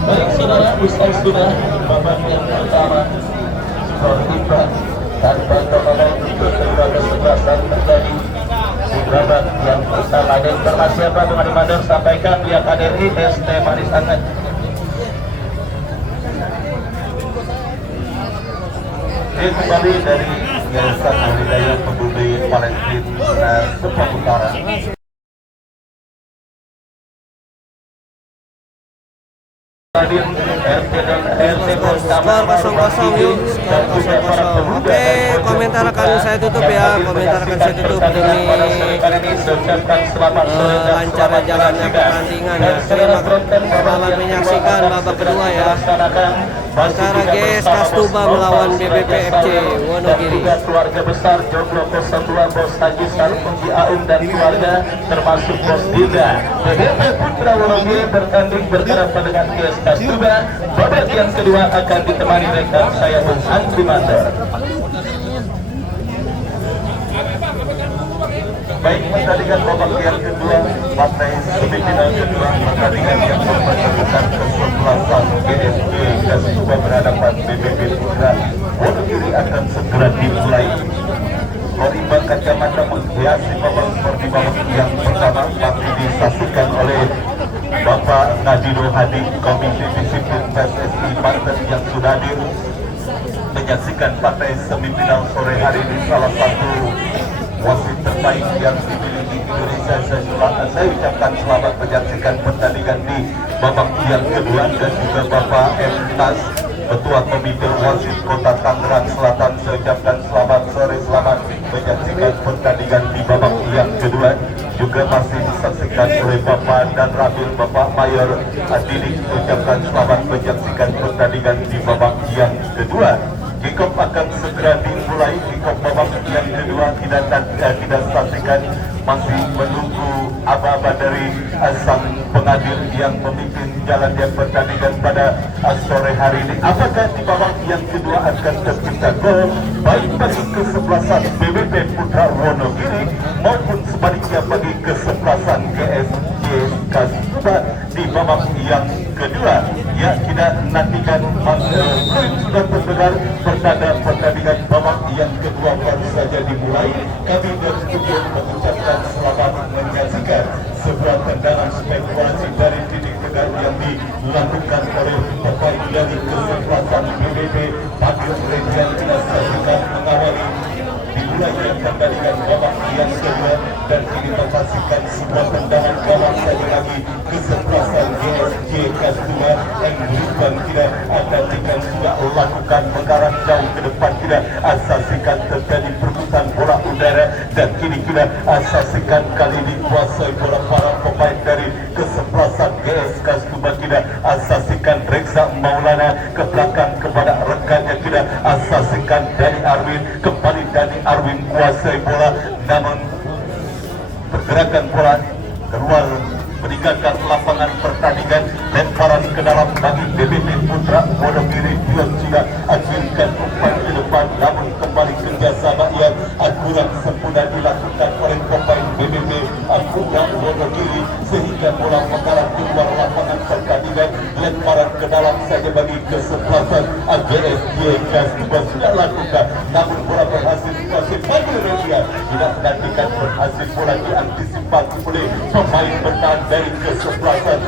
Baik saudara, usai sudah babak yang pertama skor imbang tanpa kemenangan untuk kedua kesebelasan terjadi di babak yang pertama. Dan informasi apa Bung Adi Mandor sampaikan via KDRI ST Manis Anget. Ini kembali dari Yayasan Budidaya Pembumi Palestina Sepang Utara. Skor 0-0 yuk, skor 0-0. Oke, komentar akan saya tutup ya, komentar akan saya tutup demi lancarnya jalannya pertandingan ya. Selamat menyaksikan babak kedua ya, antara GS Kastura melawan BBP FC Wonogiri. Keluarga besar Joglo 02 Bos Haji Sarpunji Aum dan keluarga termasuk Bos Dinda. BBP Putra Wonogiri bertanding berhadapan dengan GS Kastura. Babak yang kedua akan ditemani rekan saya Bung Andri Mandor. Baik, pertandingan babak yang kedua partai semifinal kedua, pertandingan yang mempersatukan kesebelasan GSG Kastura berhadapan BBP Putra Wonogiri akan segera dimulai. Merimbang kacamata menghiasi babak seperti babak yang pertama masih disaksikan oleh Bapak Nadiro Hadi, Komisi Disiplin PSSI Banten yang sudah hadir menyaksikan partai semifinal sore hari ini. Salah satu wasit terbaik yang dimiliki Indonesia. Saya ucapkan selamat menyaksikan pertandingan di babak yang kedua, dan juga Bapak M. Tas, Ketua Komite Wasit Kota Tangerang Selatan. Saya ucapkan selamat sore, selamat menyaksikan pertandingan di babak yang kedua. Juga masih disaksikan oleh Bapak dan Rabil Bapak Mayor Adilik. Ucapkan selamat menyaksikan pertandingan di babak yang kedua. Kick-off akan segera dimulai. Kick-off babak yang kedua tidak saksikan, masih menunggu aba-aba dari sang pengadil yang memimpin jalannya pertandingan pada sore hari ini. Apakah di babak yang kedua akan tercipta gol baik bagi kesebelasan BBP Putra Wonogiri maupun sebaliknya bagi kesebelasan GSJ Kastura di babak yang kedua? Ya, kita nantikan. Sudah terdengar pertanda pertandingan babak yang kedua baru saja dimulai. Kami dari studio mengucapkan selamat menyaksikan sebuah tendangan spekulasi dari titik tegar yang dilakukan oleh pemain dari kesebelasan BBP Padil Redian. Kita saksikan mengawali dimulainya pertandingan babak yang kedua, dan kini tersaksikan sebuah tendangan gawang sekali lagi kesebelasan GSJ Kastura yang Ridwan tidak perhatikan sudah lakukan mengarah jauh ke depan. Tidak saksikan terjadi perebutan bola udara, dan kini kita saksikan kali ini kuasai bola para pemain dari kesebelasan GS Kaskuba kita asasikan Reksa Maulana ke belakang kepada rekannya kita asasikan Dani Arwin, kembali Dani Arwin kuasai bola namun pergerakan bola keluar meninggalkan lapangan pertandingan, lemparan ke dalam bagi BBP Putra Wonogiri Dion Cina ajukan umpan ke depan namun kembali kerjasama yang akurat sempurna dilakukan oleh pemain BBP Putra Wonogiri sehingga bola mengarah keluar lapangan pertandingan, lemparan ke dalam saja bagi kesempatan AGSJ Kaskuba sudah lakukan namun bola berhasil dikuasai Pandu Redia tidak menantikan berhasil bola diantisipasi oleh pemain bertahan dari kesebelasan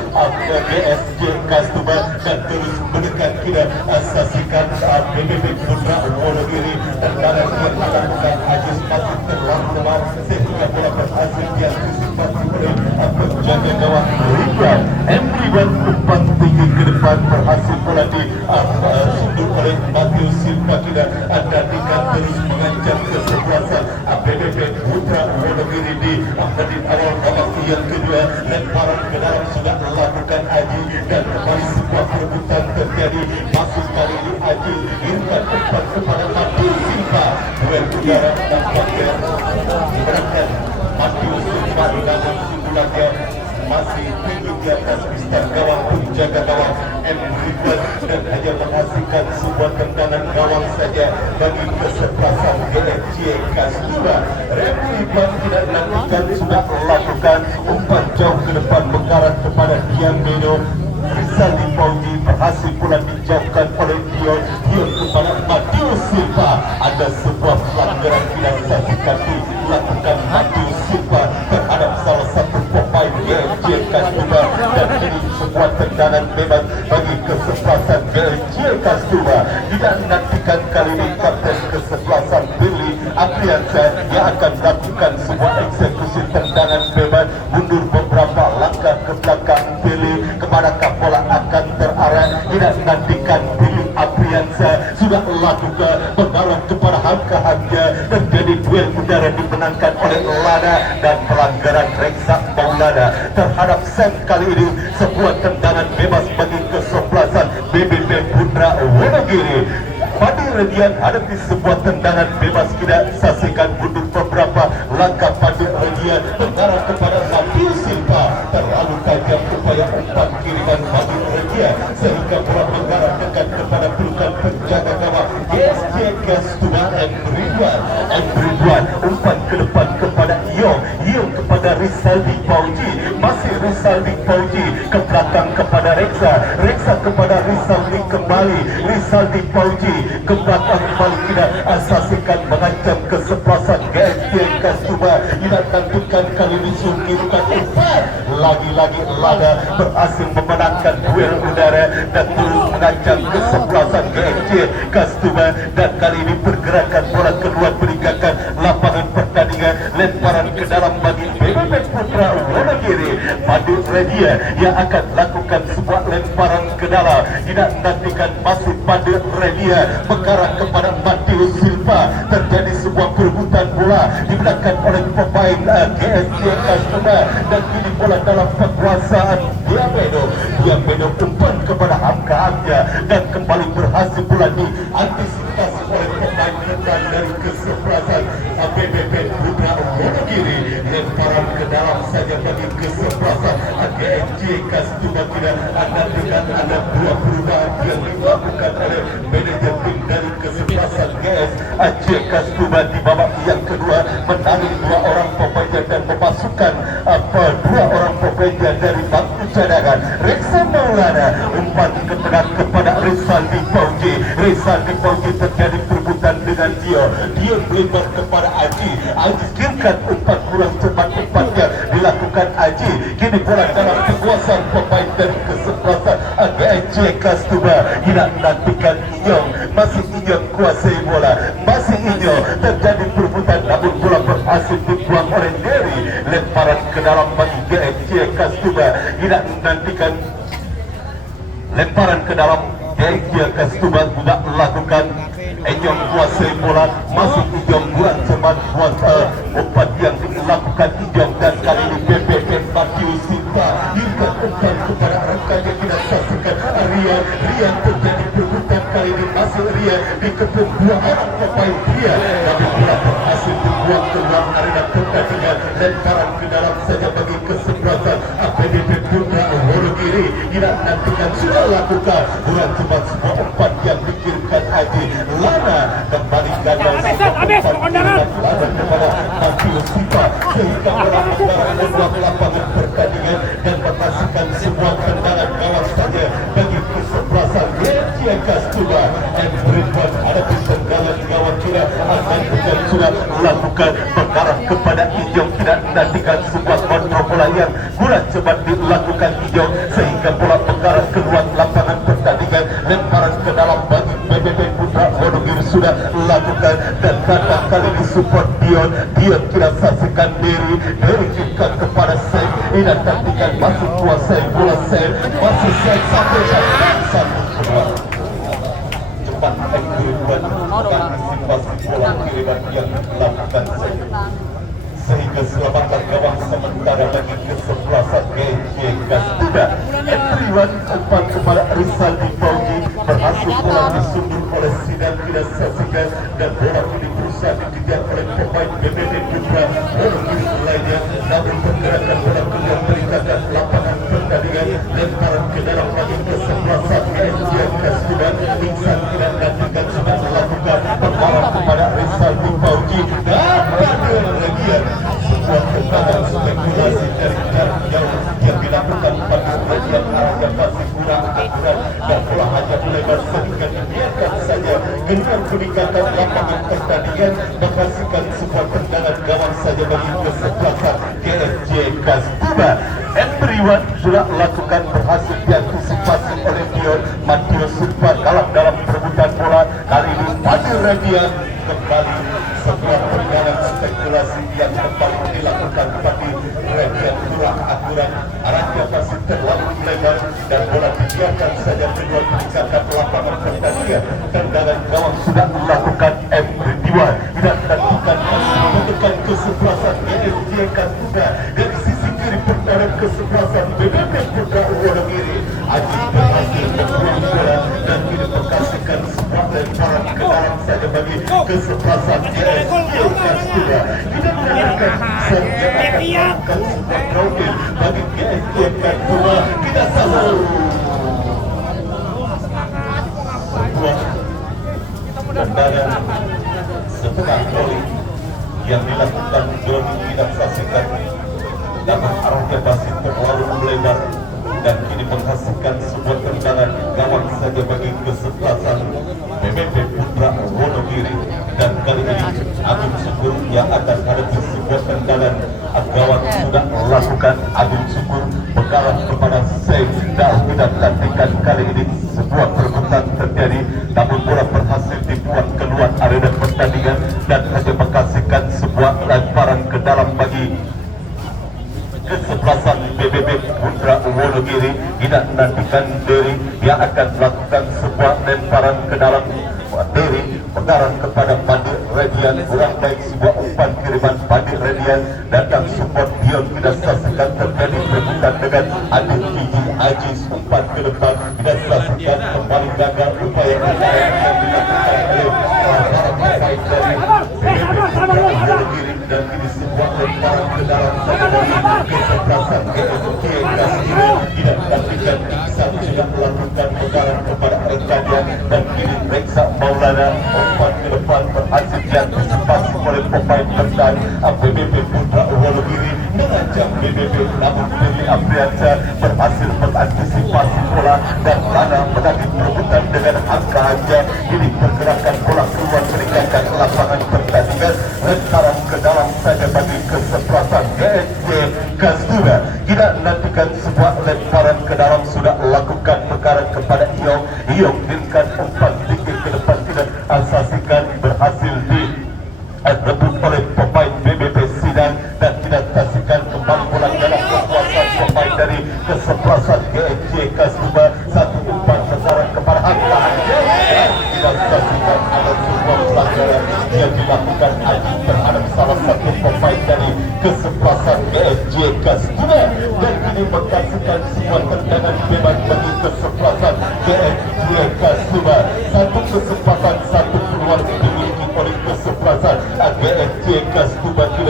GSJ Kaskuba dan terus mendekat kita asasikan BBP Putra Wonogiri dan dalam yang dilakukan Ajis masih terlalu lemah sehingga bola berhasil diantisipasi oleh penjaga gawang Rika Emriwan umpan tinggi ke depan berhasil bola disundul oleh Matius Silva kita dan terus mengancam kesebelasan BBP Putra Wonogiri di menit awal babak yang kedua. Lemparan ke dalam sudah melakukan Aji dan kembali sebuah perebutan terjadi masuk kali ini Aji dikirimkan umpan kepada Matius Silva duel udara nampaknya diberangkan Matius Silva namun sundulannya masih tinggi di atas pistan gawang penjaga gawang Ridwan dan hanya menghasilkan sebuah tendangan gawang saja bagi kesebelasan GSJ Kaskuba. Ridwan tidak dilakukan sudah melakukan umpan jauh ke depan mengarah kepada Diambeno. Rizaldi Fauji berhasil pula dijauhkan oleh Dion kepada Matius Silva. Ada sebuah pelanggaran tidak satu kaki dilakukan Matius Silva terhadap salah satu pemain GSJ Kaskuba dan ini sebuah tendangan bebas bagi kesebelasan GSJ Kaskuba. Tidak menantikan kali ini kapten kesebelasan Billy Apriansyah yang akan melakukan sebuah eksekusi tendangan bebas mundur beberapa langkah ke belakang Billy kepada bola akan terarah. Tidak menantikan Billy Apriansyah sudah melakukan mengarah kepada hangka-hangka dan jadi duel udara dimenangkan oleh Lada dan pelanggaran Reksa Maulana terhadap Sam kali ini sebuah tendangan bebas bagi kesebelasan BBP Putra Wonogiri. Padi Redian hadapi sebuah tendangan bebas tidak saksikan mundur beberapa langkah Padi Redian mengarah kepada Matius Silva terlalu tajam upaya umpan kiriman Padi Redian sehingga bola mengarah dekat kepada pelukan penjaga gawang GSJ Kaskuba Ridwan umpan ke depan kepada Yong kepada Rizaldi Fauji, masih Rizaldi Fauji ke belakang kepada Reksa kepada Rizaldi kembali Rizaldi Fauji ke belakang kembali tidak asasikan mengancam kesebelasan GSJ Kaskuba. Tidak tentukan kali ini sungkirkan umpan lagi-lagi Lada berhasil memenangkan duel udara dan terus mengancam kesebelasan GSJ Kaskuba dan kali ini pergerakan bola kedua meninggalkan lapangan pertandingan, lemparan ke dalam bagi BBP Putra Wonogiri. Padu Redia yang akan lakukan sebuah lemparan ke dalam, tidak menantikan masih Padu Redia mengarah kepada Matius Silva. Terjadi sebuah perebutan bola dibelakang oleh pemain GSJ Kaskuba dan kini bola dalam kekuasaan Diambeno umpan kepada Hamka dan kembali berhasil bola diantisipasi oleh pemain rekan dari kesebelasan BBP Putra Wonogiri. Lemparan ke dalam saja bagi kesebelasan GSJ Kaskuba. Tidak ada dengan ada dua perubahan yang dilakukan oleh manajer tim dari kesebelasan GSJ Kaskuba di babak yang kedua, menarik dua orang pemainnya dan memasukkan dua orang pemainnya dari bangku cadangan. Reksa Maulana umpan ke tengah kepada Rizaldi Fauji terjadi perebutan dengan Dio melebar kepada Aji kirimkan umpan kurang cepat, umpannya dilakukan Aji. Kini bola dalam kekuasaan pemain dari kesebelasan GSJ Kaskuba. Tidak menantikan Inyong, masih Inyong kuasai bola, masih Inyong terjadi perebutan namun bola berhasil dibuang oleh Derry. Lemparan ke dalam bagi GSJ Kaskuba. Tidak menantikan lemparan ke dalam GSJ Kaskuba tidak melakukan. Inyong kuasai bola, masih Inyong buat cepat umpan yang dilakukan Inyong dan kali ini BBP Matius Silva kirimkan umpan kepada yang terjadi perebutan kali ini masih ria dikepung dua orang pemain pria, tapi bola berhasil dibuang keluar arena pertandingan. Lemparan ke dalam saja bagi kesebelasan APBP Putra Wonogiri. Tidak nantikan sudah lakukan bulan cepat sebuah umpan yang dikirimkan Haji Lana kembali gagal Lana kepada Matius Sipa sehingga bola mengarah membuat lapangan pertandingan dan menghasilkan sebuah tendangan gawang saja bagi kesebelasan Georgia Kastuba. And Ridwan ada tendangan gawang kira akan bukan sudah melakukan mengarah kepada Ijong. Tidak nantikan sebuah kontrol bola yang bulan cepat dilakukan Ijong sehingga bola mengarah keluar lapangan pertandingan. Lemparan ke dalam bagi PBB Putra Wonogiri sudah lakukan dan datang kali ini support Dion tidak saksikan Diri kirimkan kepada Seng. Ini nantikan masuk kuasai bola Seng masih Seng sampai satu kedua cepat Ridwan mengantisipasi bola kiriman yang dilakukan Seng sehingga selamatkan gawang sementara bagi kesebelasan GJ Kastuba. Ridwan umpan kepada Rizaldi Fauji berhasil bola disundur oleh Sidan tidak saksikan dan bola ini berusaha dikejar oleh pemain BBB Putra Wonogiri lainnya, namun pergerakan bola keluar meningkatkan lapangan pertandingan. Lemparan ke dalam bagi kesebelasan GJ Kastuba. Iksan tidak nantikan sudah melakukan mengarah kepada Rizaldi Fauji dan bagian sebuah tendangan spekulasi dari jarak jauh yang dilakukan pada bagian arah yang masih kurang akurat dan bola hanya melebar sehingga dibiarkan saja dengan meningkatkan lapangan pertandingan menghasilkan sebuah tendangan gawang saja bagi kesebelasan GSJ Kastuba. Ridwan sudah lakukan berhasil diantisipasi oleh Dion. Matius Sipa dalam perebutan bola kali ini Fadil Radian kembali sebuah tendangan spekulasi yang kembali dilakukan Fadil Radian kurang akurat, arahnya masih terlalu lebar dan bola dibiarkan saja kedua meningkatkan lapangan pertandingan. Tendangan gawang sudah melakukan Ridwan tidak nantikan masih menentukan kesebelasan GSJ Kastuba dari sisi kiri pertahanan kesebelasan BBB Putra Wonogiri. Aji berhasil membuang bola dan kini menghasilkan sebuah lemparan ke dalam saja bagi kesebelasan GSJ Kastuba. Tidak menandakan saja akan melakukan sebuah crowding bagi GSJ Kastuba. Tidak salah sebuah tendangan setengah volley yang dilakukan Joni tidak saksikan, namun arahnya masih terlalu melebar dan kini menghasilkan sebuah tendangan gawang saja bagi kesebelasan BBB Putra Wonogiri. Dan kali ini Agung Syukur yang akan hadapi sebuah tendangan gawang sudah melakukan. Agung Syukur mengarah kepada Seng dan tidak nantikan kali ini sebuah perebutan terjadi, namun bola berhasil dibuat keluar arena pertandingan dan hanya menghasilkan sebuah lemparan ke dalam bagi kesebelasan BBB Putra Wonogiri. Tidak nantikan Diri yang akan melakukan sebuah lemparan ke dalam. Diri mengarah kepada Fadil Radian, kurang baik sebuah umpan kiriman Fadil Radian dan yang support Dion tidak saksikan terjadi perebutan dengan Adil Gigi Ajis. Umpan ke depan tidak saksikan kembali gagal upaya yang dilakukan oleh para pemain dari BBB Putra Wonogiri dan ini sebuah lemparan ke dalam kesebelasan GSJ Kastuba. Tidak nantikan Iksan sudah melakukan mengarah kepada rekannya dan kini Reksa Maulana umpan ke depan berhasil diantisipasi oleh pemain bertahan APBB Putra Wonogiri mengancam BBB, namun Dewi Apriansa berhasil mengantisipasi bola dan Lana menagih perebutan dengan angka hanja. Ini pergerakan bola keluar meningkatkan lapangan pertandingan. Lemparan ke dalam saja bagi kesebelasan GSJ Kastuba. Tidak nantikan sebuah lemparan ke dalam sudah lakukan mengarah kepada Iong. Iong berikan umpan tinggi ke depan tidak asasikan, berhasil direbut oleh pemain BBB Sidan dan tidak saksikan kembali bola dalam kekuasaan pemain dari kesebelasan GSJ Kastuba. Satu umpan mengarah kepada angka hanja dan tidak saksikan ada sebuah pelanggaran yang dilakukan Aji terhadap salah satu pemain dari kesebelasan GSJ Kastuba dan kini menghasilkan sebuah tendangan bebas bagi kesebelasan GSJ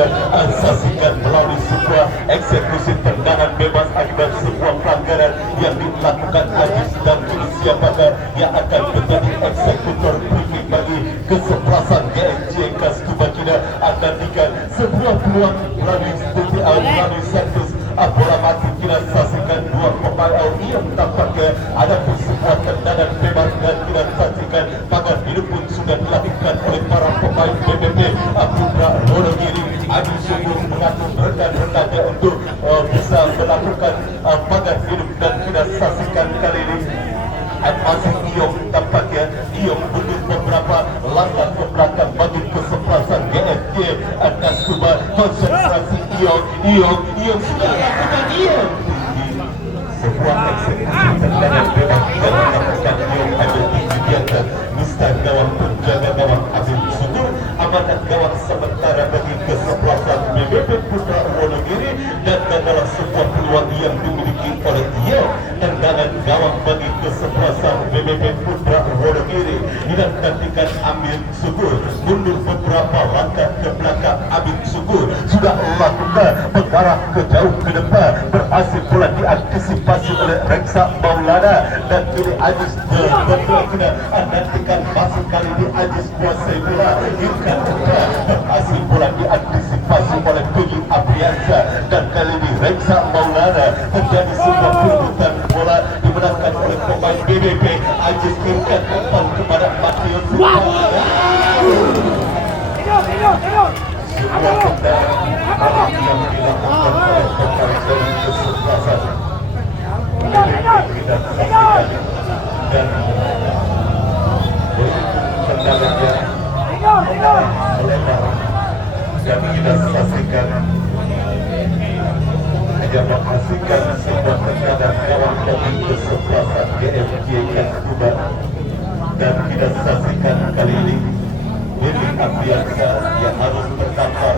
juga asasikan melalui sebuah eksekusi tendangan bebas akibat sebuah pelanggaran yang dilakukan Ajis, dan kini siapakah yang akan menjadi eksekutor briefing bagi kesebelasan GSJ Kaskuba Kina akan dikan sebuah peluang melalui servis bola mati. Kita saksikan dua pemain yang tampaknya ada sebuah tendangan bebas dan kita saksikan tangan hidup pun sudah dilakukan oleh para pemain BBP Putra Wonogiri. Adi sungguh mengatur rendah-rendahnya untuk bisa melakukan pagar hidup, dan kita saksikan kali ini masih Iong tampaknya Iong mundur beberapa langkah ke belakang bagi kesebelasan GSJ Kaskuba. Konsentrasi Iong sudah lakukan Iong sebuah eksekusi tendangan bebas yang dilakukan Iong ambil tinggi biasa. Mister gawang penjaga gawang Azim Sugur amanat gawang sementara bagi kesebelasan BBP Putra Wonogiri, dan adalah sebuah peluang yang dimiliki oleh Iong. Tendangan gawang bagi kesebelasan BBP Putra Wonogiri digantikan Amin Sugur, mundur beberapa langkah ke belakang. Amin Sugur sudah melakukan mengarah ke jauh ke depan, berhasil pula diantisipasi oleh Reksa Maulana, dan kini Ajis kena nantikan masuk kali ini Ajis kuasai bola hingga depan, berhasil pula diantisipasi oleh Pegi Apriansa, dan kali ini Reksa Maulana terjadi sebuah perebutan bola dimenangkan oleh pemain BBP. Ajis kirimkan umpan kepada Matius. Sebuah tendangan yang dilakukan oleh pemain dari kesebelasan BBP kita saksikan, dan tendangannya melebar yang kita saksikan hanya menghasilkan sebuah tendangan gawang dari kesebelasan GSJ Kaskuba, dan kita saksikan kali ini Willy Apriansa yang harus bertampar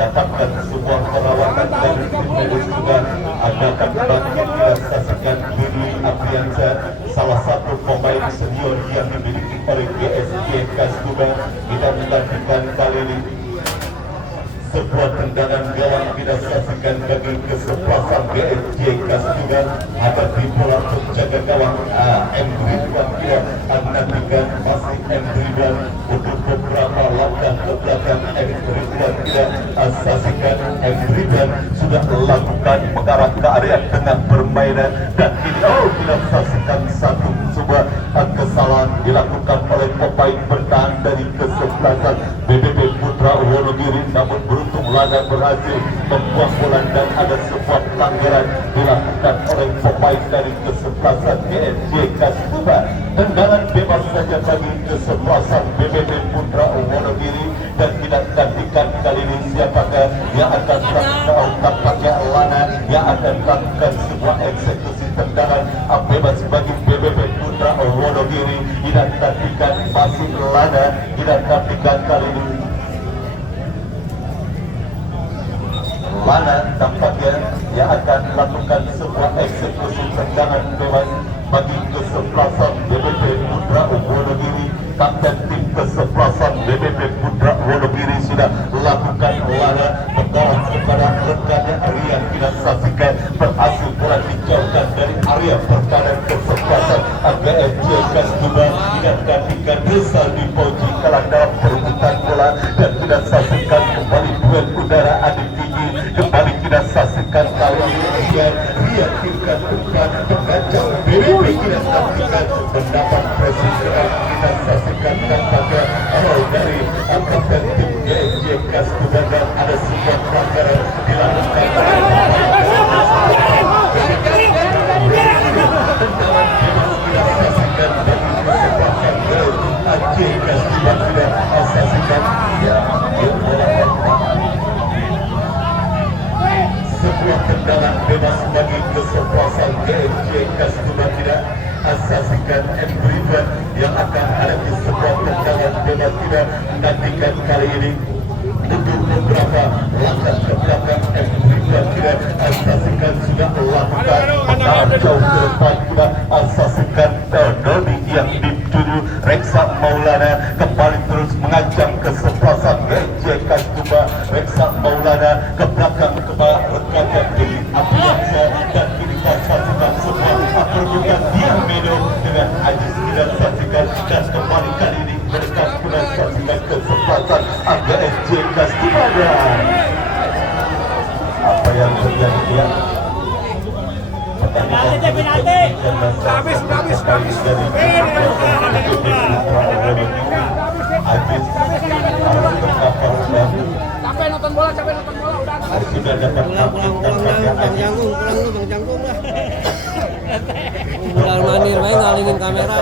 dapatkan sebuah perawatan dari tim medis juga adakan bagi kita saksikan Willy Apriansa, salah satu pemain senior yang dimiliki oleh GSJ Kaskuba. Kita melakukan kali ini sebuah tendangan gawang kita saksikan bagi kesebelasan GSJ Kaskuba. Ada di bola penjaga gawang Endriwan, kita nantikan masih Endriwan untuk beberapa langkah ke belakang. Endriwan kita saksikan Endriwan sudah melakukan mengarah ke area tengah permainan, dan ini kita saksikan satu sebuah kesalahan dilakukan oleh pemain bertahan dari kesebelasan BBP Putra Wonogiri, namun beruntung Lana berhasil membuang bola, dan ada sebuah pelanggaran dilakukan oleh pemain dari kesebelasan GSJ Kaskuba. Tendangan bebas saja bagi kesebelasan BBP Putra Wonogiri, dan tidak nantikan kali ini siapakah yang akan melakukan. Tampaknya Lana yang akan melakukan sebuah eksekusi tendangan bebas bagi BBP Putra Wonogiri. Tidak nantikan masih Lana, tidak nantikan kali ini Lana tampaknya yang akan melakukan sebuah eksekusi tendangan bebas bagi kesebelasan BBP Putra Wonogiri. Kapten tim kesebelasan BBP Putra Wonogiri sudah melakukan Lana mengarah kepada rekannya Rian. Kita saksikan berhasil bola dijauhkan dari area pertahanan kesebelasan GSJ Kaskuba. Tidak gantikan Rizal di Poji kalah dalam perebutan bola, dan tidak saksikan kembali duel udara adu tinggi. Kembali kita saksikan kali ini Rian tingkat umpan mengancam BBP. Kita saksikan mendapat presiden. Kita saksikan tampaknya dari kapten tim GSJ Kaskuba, dan ada sebuah pelanggaran dilakukan sebuah tendangan bebas bagi kesebelasan GSJ Kaskuba. Tidak asasikan Endriwan yang akan ada di sebuah tendangan bebas. Tidak nantikan kali ini untuk beberapa langkah ke belakang. Endriwan tidak asasikan sudah melakukan mengarah jauh ke depan. Kita asasikan Dodi yang dituju Reksa Maulana kembali terus mengancam kesebelasan GSJ Kaskuba. Reksa Maulana Maulana ke belakang rekan Dewi Apriansa dan kini kita saksikan sebuah perbuatan Diameno dengan Ajis kita saksikan dan kembali kali ini mereka sudah saksikan kesempatan Angga SJ Kastimada. Apa yang terjadi ya? Capek nonton bola udah. Sudah dapat Pulang Bang Jangkung, pulang lu Bang Jangkung lah. Udah mandir main ngalingin kamera.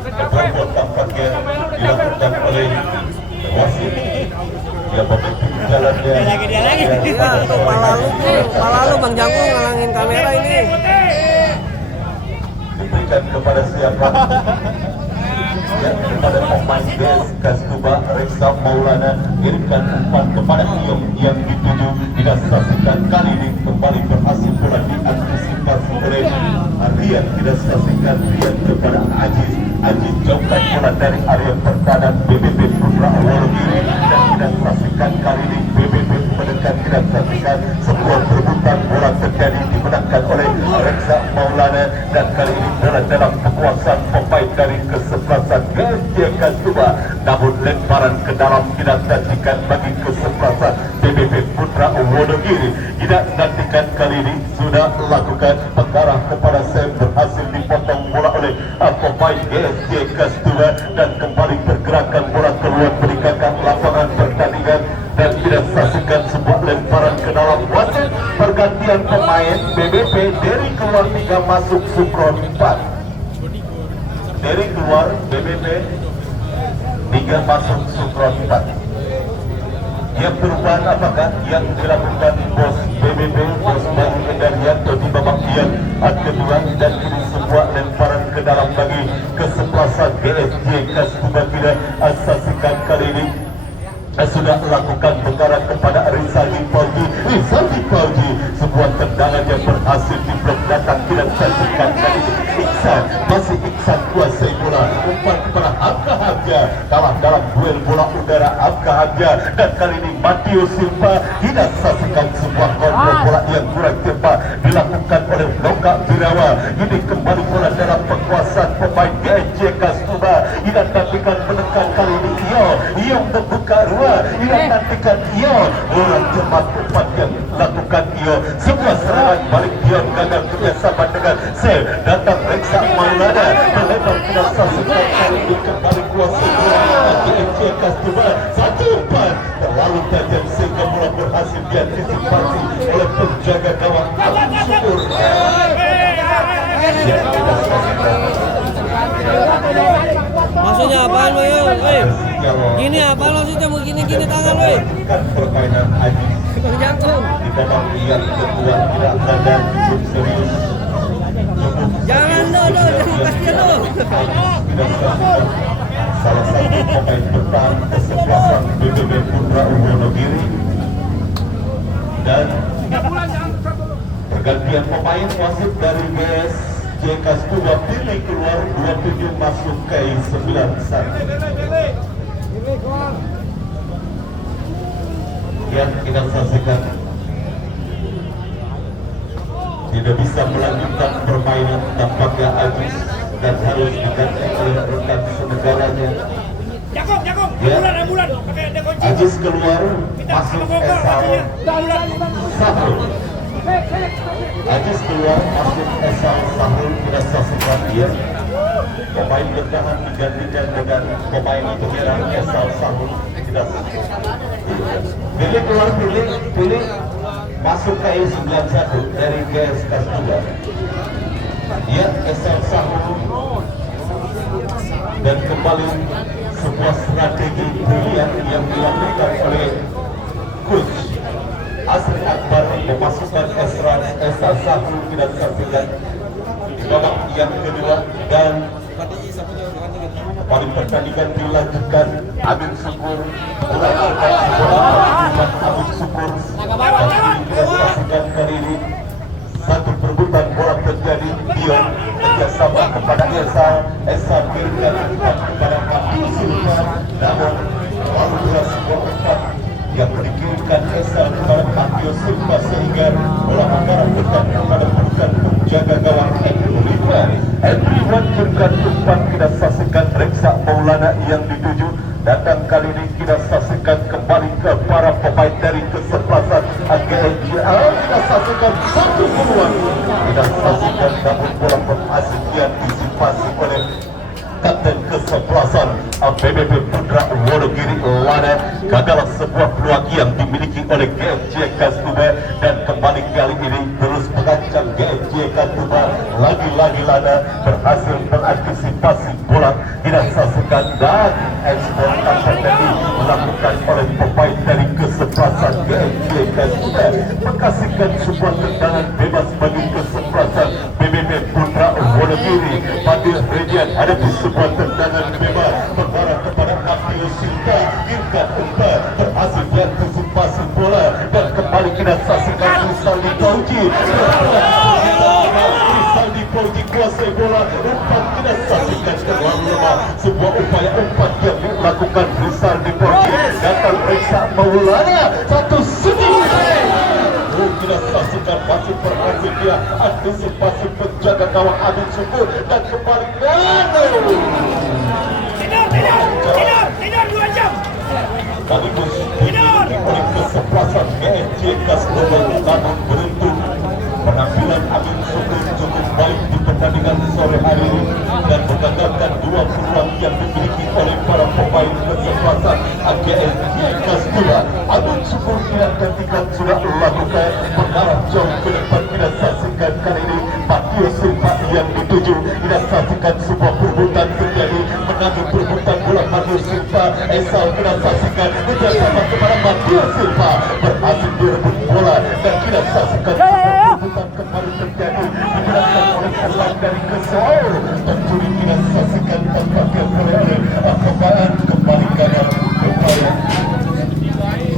Perbuatan tampaknya dilakukan oleh wasit. Dia membentuk jalannya. Iya, tuh pala lu Bang Jangkung ngalangin kamera ini. Diberikan kepada siapa? Ya, kepada pemain DS Kaskuba Reksa Maulana, kirimkan umpan kepada Iom yang dituju, tidak saksikan kali ini kembali berhasil pula diantisipasi oleh Rian, tidak saksikan Rian kepada Ajis jauhkan bola dari area pertahanan BBP Putra Wonogiri dan tidak saksikan kali ini BBP mendekat, tidak saksikan sebuah perebutan bola terjadi dimenangkan oleh Reksa Maulana dan kali ini bola dalam kekuasaan pemain dari kesebelasan GSJ Kaskuba, namun lemparan ke dalam tidak saksikan bagi kesebelasan BBP Putra Wonogiri. Tidak nantikan kali ini sudah lakukan mengarah kepada Sam, berhasil dipotong bola oleh pemain GSJ Kaskuba dan kembali pergerakan bola keluar meninggalkan lapangan pertandingan dan tidak saksikan sebuah lemparan ke dalam wasit. Pergantian pemain BBP dari keluar 3 masuk Sukron 4. Dari keluar BBP 3 masuk Sukron 4. Yang perubahan apakah yang dilakukan bos BBP, bos Bang Endaryanto di babak yang kedua dan kini sebuah lemparan ke dalam bagi kesebelasan GSJ Kaskuba. Tidak saksikan kali ini sudah melakukan mengarah kepada Rizaldi Pauji, sebuah tendangan yang berhasil diblok datang, tidak saksikan kali ini Iksan kuasai bola, umpan kepada Hamka Hamja, kalah dalam duel bola udara Hamka Hamja, dan kali ini Matteo Silva tidak saksikan sebuah kontrol bola yang kurang tepat dilakukan oleh Loka Birawa. Ini kembali bola dalam penguasaan pemain GSJ Kaskuba. Tidak nantikan menekan kali ini Iyo membuka ruang, tidak nantikan Iyo orang cepat umpan yang lakukan Iyo, sebuah serangan balik Dion gagal kerjasama dengan Sel, datang Reksa Maulana melebar tidak saksikan kali ini kembali kuasa bola GSJ Kaskuba. Satu umpan terlalu tajam sehingga bola berhasil diantisipasi oleh penjaga gawang Abdul Syukur. Maksudnya apaan lo ya? Gini apa lo sih mau gini tangan lo? Permainan Aji Bang Jangkung. di babak yang kedua tidak ada cukup serius. Jangan jangan kasihan lo. Salah satu pemain bertahan kesebelasan BBP Putra Wonogiri dan pergantian pemain wasit dari GSJ Kaskuba pilih keluar 27 masuk ke 91. Yang kita saksikan tidak bisa melanjutkan permainan tampaknya Ajis dan harus diganti oleh rekan senegaranya. Ambulan, pakai dekunci. Ajis keluar, masuk Esal Sahul. Ajis keluar, masuk Esal Sahul, tidak saksikan dia. Pemain bertahan digantikan dengan pemain penyerang Esal Sahul, tidak saksikan. Pilih keluar, pilih masuk ke 91 dari GS Kaskuba. Dia Esal Sahul dan kembali sebuah strategi brilian yang dilakukan oleh coach Asri Akbar memasukkan Esal Sahul tidak saksikan di babak yang kedua dan pada pertandingan dilanjutkan. Amin Syukur mulai Amin Syukur tidak saksikan kali ini satu perebutan bola terjadi. Dion kerjasama kepada Esal berikan umpan kepada Abdul Silva, namun lalu sebuah umpan yang dikirimkan kesebelasan AGNJ. Kita saksikan satu peluang, kita saksikan namun bola berhasil diantisipasi oleh kapten kesebelasan BBP Putra Wonogiri Lada. Gagal sebuah peluang yang dimiliki oleh GNJ Kastumba, dan kembali kali ini terus mengancam GNJ Kastumba. Lagi-lagi Lada berhasil mengantisipasi bola, tidak saksikan dan ekspor terjadi dilakukan oleh pemain dari kesebelasan GNJ Kastumba, menghasilkan sebuah tendangan bebas bagi kesebelasan BBP Putra Wonogiri. Pada Redian hadapi sebuah tendangan bebas mengarah kepada Abdul Silva. Irkan Umpa berhasil diantisipasi bola, dan kembali kita saksikan Rizaldi Fauji. Rizaldi Fauji kuasai bola, umpan kita saksikan keluar lemah. Sebuah upaya umpan yang dilakukan Rizaldi Fauji. Datang Reksa Maulana, satu segi. Kita saksikan masih berhasil dia antisipasi penjaga gawang Adil Syukur, dan kembali Tidur 2 jam. sekaligus dimiliki oleh kesebelasan GNJ Kastumba. Namun beruntung penampilan Adil Syukur cukup baik di pertandingan sore hari ini, dan menggagalkan dua peluang yang dimiliki oleh para pemain kesebelasan GNJ Kastumba. Adil Syukur tidak gantikan sudah lakukan mengarah jauh ke depan. Kita saksikan kali ini Patio Silva yang dituju. Kita saksikan sebuah perebutan terjadi, menanggung perebutan bola Patio Silva. Esau kita saksikan bersama kepada Patio Silva, berhasil direbut bola, dan kita saksikan perebutan kembali terjadi digunakan oleh pemain dari Kesau. Pencuri kita saksikan tampaknya oleh pemain kembali gagal upaya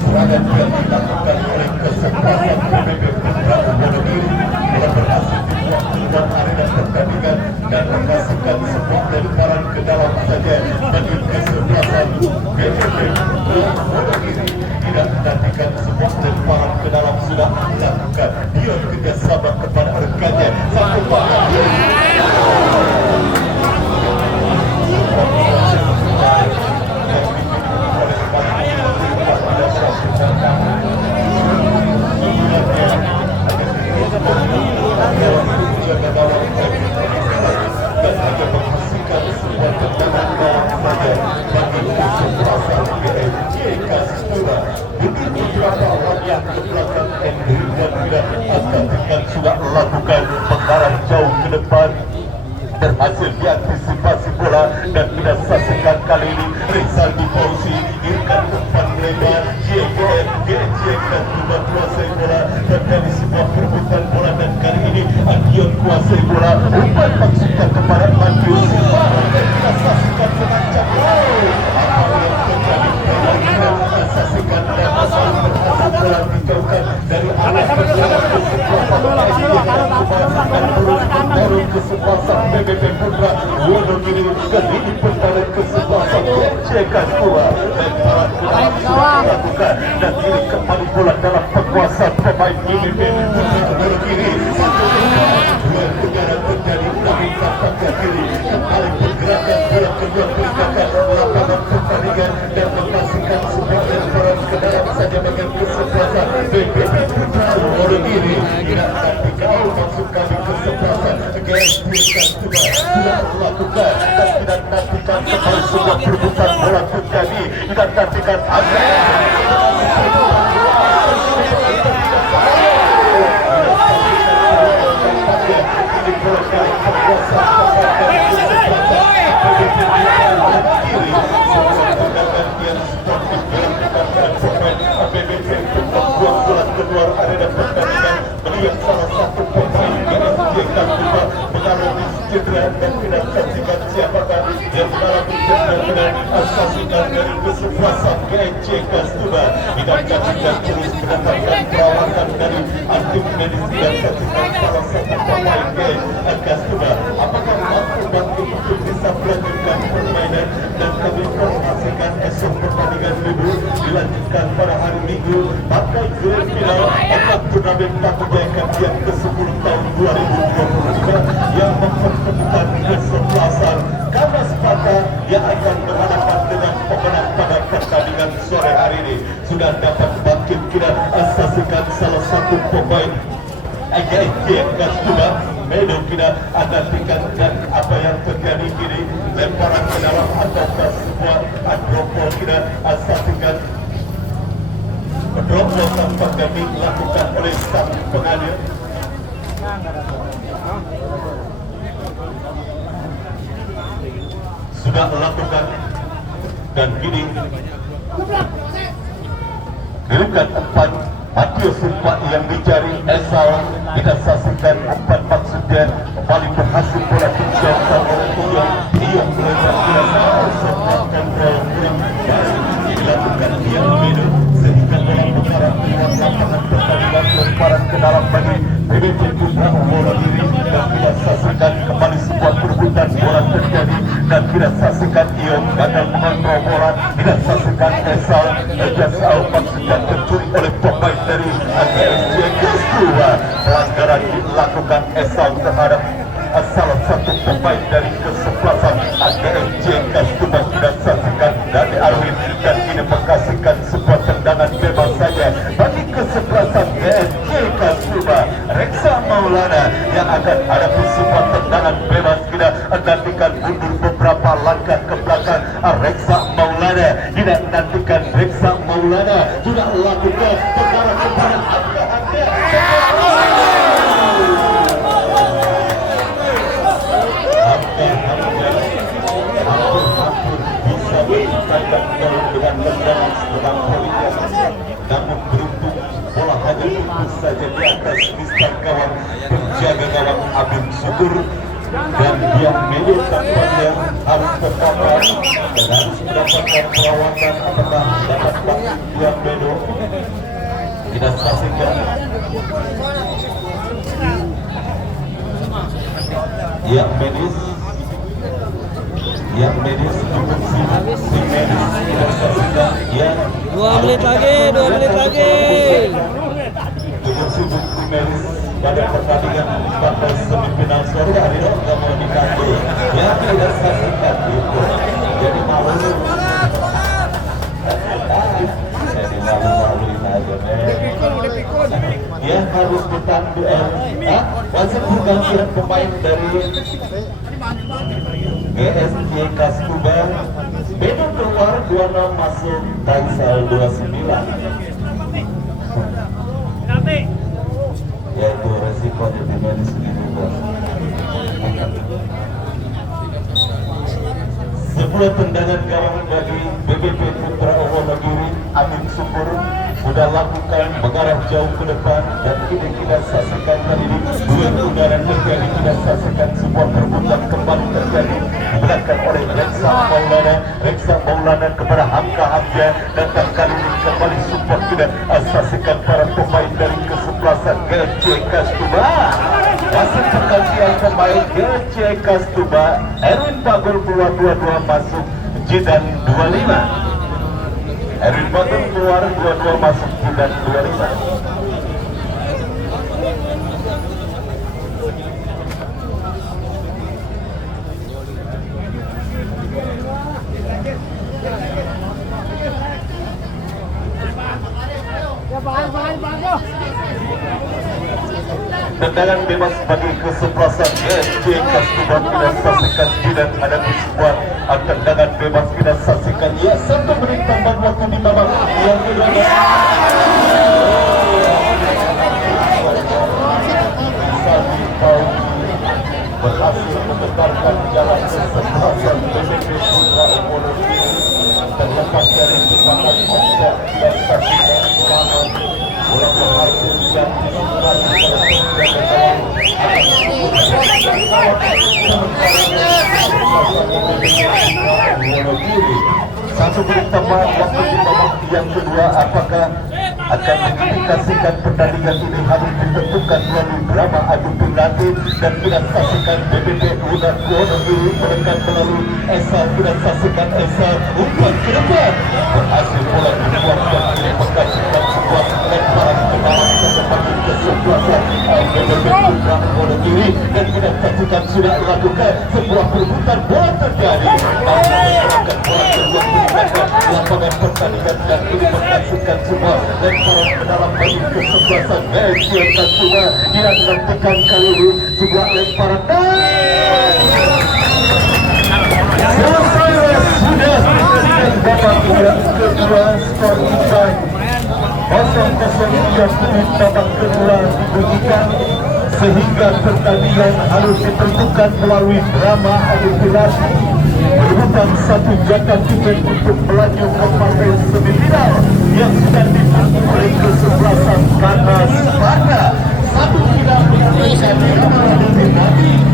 serangan yang dilakukan oleh kesebelasan BBP Putra Wonogiri. Bola berhasil dibuang keluar arena pertandingan dan menghasilkan sebuah lemparan ke dalam saja bagi kesebelasan BBP Putra Wonogiri. Tidak menantikan sebuah lemparan ke dalam, sudah dilakukan. Dia kerjasama kepada rekannya. Satu pakai sudah lakukan mengarah jauh ke depan, berhasil diantisipasi bola, dan kita saksikan kali ini Rizaldi Fauzi irkan umpan lebar. GNJ Kastumba kuasai bola, terjadi sebuah perebutan bola, dan kali ini Adion kuasai bola. Umpan maksudnya kepada Patio Silva, dan kita saksikan semacam apa yang terjadi. Kita saksikan dan masalah berhasil bola dijauhkan dari arah kesebelasan BBP Putra Wonogiri ke lini pertahanan kesebelasan GNJ Kastumba, dan para pemain sudah dilakukan, dan kini kembali bola dalam penguasaan pemain BBP Putra Wonogiri. Dua negara terjadi dari belakang ke kiri, kembali pergerakan bola kedua meninggalkan lapangan pertandingan dan memastikan sebuah lemparan ke dalam saja bagian kesebelasan BBP Putra Wonogiri. Tidak nanti kau maksud kami kesebelasan GNJ Kastumba sudah melakukan, dan tidak nantikan kembali sebuah perebutan bola terjadi. Tidak nantikan keluar arena pertandingan melihat salah satu pemain GNJ Kastumba mengalami cedera, dan tidak saksikan siapakah yang mengalami cedera dengan saksikan dari kesebelasan GNJ Kastumba. Tidak saksikan terus mendapatkan perawatan dari tim medis, dan saksikan salah satu pemain GNJ Kastumba apakah mampu bangkit untuk bisa melanjutkan permainan, dan kami informasikan esok pertandingan libur dilanjutkan pada hari Minggu. Bakal grand final akan turnamen Pakujaya yang ke-10 tahun 2023 yang mempertemukan kesebelasan Kamas Pata yang akan berhadapan dengan pemenang pada pertandingan sore hari ini. Sudah dapat bangkit kita saksikan salah satu pemain AGJ Kaskuba Medan kita akan tingkatkan apa yang terjadi kini, lemparan ke dalam ataukah sebuah dropball kita saksikan dropball tampaknya dilakukan oleh sang pengadir. Sudah melakukan dan kini gerakan empat Matius Sumpa yang dicari Esal kita saksikan empat maksudnya kembali berhasil bola dijauhkan oleh Ion melebar biasa serta kontrol kurang baik dilakukan yang minum sehingga bola putaran keluar lapangan pertandingan lemparan ke dalam bagi BBP Putra bola diri dan kita saksikan kembali sebuah perebutan bola terjadi dan kita saksikan Ion gagal mengontrol bola kita saksikan Esal maksudnya tercuri oleh pemain dari AGSJ Kaskuba. Pelanggaran dilakukan Esal terhadap salah satu pemain dari kesebelasan AGSJ Kaskuba tidak saksikan dari Arwin dan ini mengkasihkan sebuah tendangan bebas saja bagi kesebelasan AGSJ Kaskuba. Reksa Maulana yang akan hadapi sebuah tendangan bebas tidak nantikan mundur beberapa langkah ke belakang. Reksa Maulana tidak nantikan Reksa Maulana sudah lakukan perkara kepada anda. Bisa berkaitan dengan tendangan sedang politik, namun beruntung bola hanya tembus saja di atas mistar gawang penjaga gawang Abim Syukur dan dia menyebut tampaknya harus terpapar dan harus mendapatkan perawatan apakah dapat vaksin dia Medo. Kita saksikan yang medis cukup si medis kita saksikan yang 2 menit lagi cukup sibuk si medis pada pertandingan pada semifinal sore hari ini nggak mau dikasih ya kita saksikan itu jadi malu malu-maluin aja ya harus ditandu wasit pergantian pemain dari GSJ Kaskuba Bedo keluar 26 masuk Taisal 29 yaitu resiko jadinya di sini bos. Sebuah tendangan gawang bagi BBP Putra Wonogiri. Amin Syukur sudah lakukan mengarah jauh ke depan dan kini kita saksikan kali ini dua udara terjadi. Kita saksikan sebuah perebutan kembali terjadi dimenangkan oleh Reksa Maulana kepada Hamka Hamja dan kali ini kembali support kita saksikan para pemain dari kesebelasan GSJ Kaskuba. Wasit pergantian pemain GSJ Kaskuba Erwin Bagul keluar 22 masuk Jidan 25. Erwin Bagul keluar 22 masuk Jidan 25. Tendangan bebas bagi kesebelasan GSJ Kaskuba. Kita saksikan Jidan hadapi sebuah tendangan bebas. Kita saksikan ya 1 menit tambah waktu di babak yang kedua. Berhasil membenarkan jalan kesebelasan BBP Putra Wonogiri terlepas dari jebakan offset dan saksikan serangan bola berhasil yang dilakukan Wonogiri. 1 menit tambahan waktu di babak yang kedua. Apakah akan mengindikasikan pertandingan ini harus ditentukan melalui drama adu penalti dan kita saksikan BBP Putra Wonogiri menekan melalui Esal. Kita saksikan Esal umpan ke depan berhasil bola dikeluarkan ini menghasilkan sebuah lemparan ke dalam seperti kesebelasan BBP Putra Wonogiri dan kita saksikan sudah lakukan sebuah perebutan bola terjadi. Bola lapangan pertandingan dan ini menyaksikan semua lemparan ke dalam bagi kesebelasan SC Kastura yang nantikan kali ini sebuah lemparan selesai sudah pertandingan babak yang kedua skor imbang 0-0 yang babak kedua dibunyikan sehingga pertandingan harus ditentukan melalui drama eliminasi merupakan satu jatah tiket untuk melaju ke partai semifinal yang sudah ditunggu oleh kesebelasan karena Sparta satu tidak menyelesaikan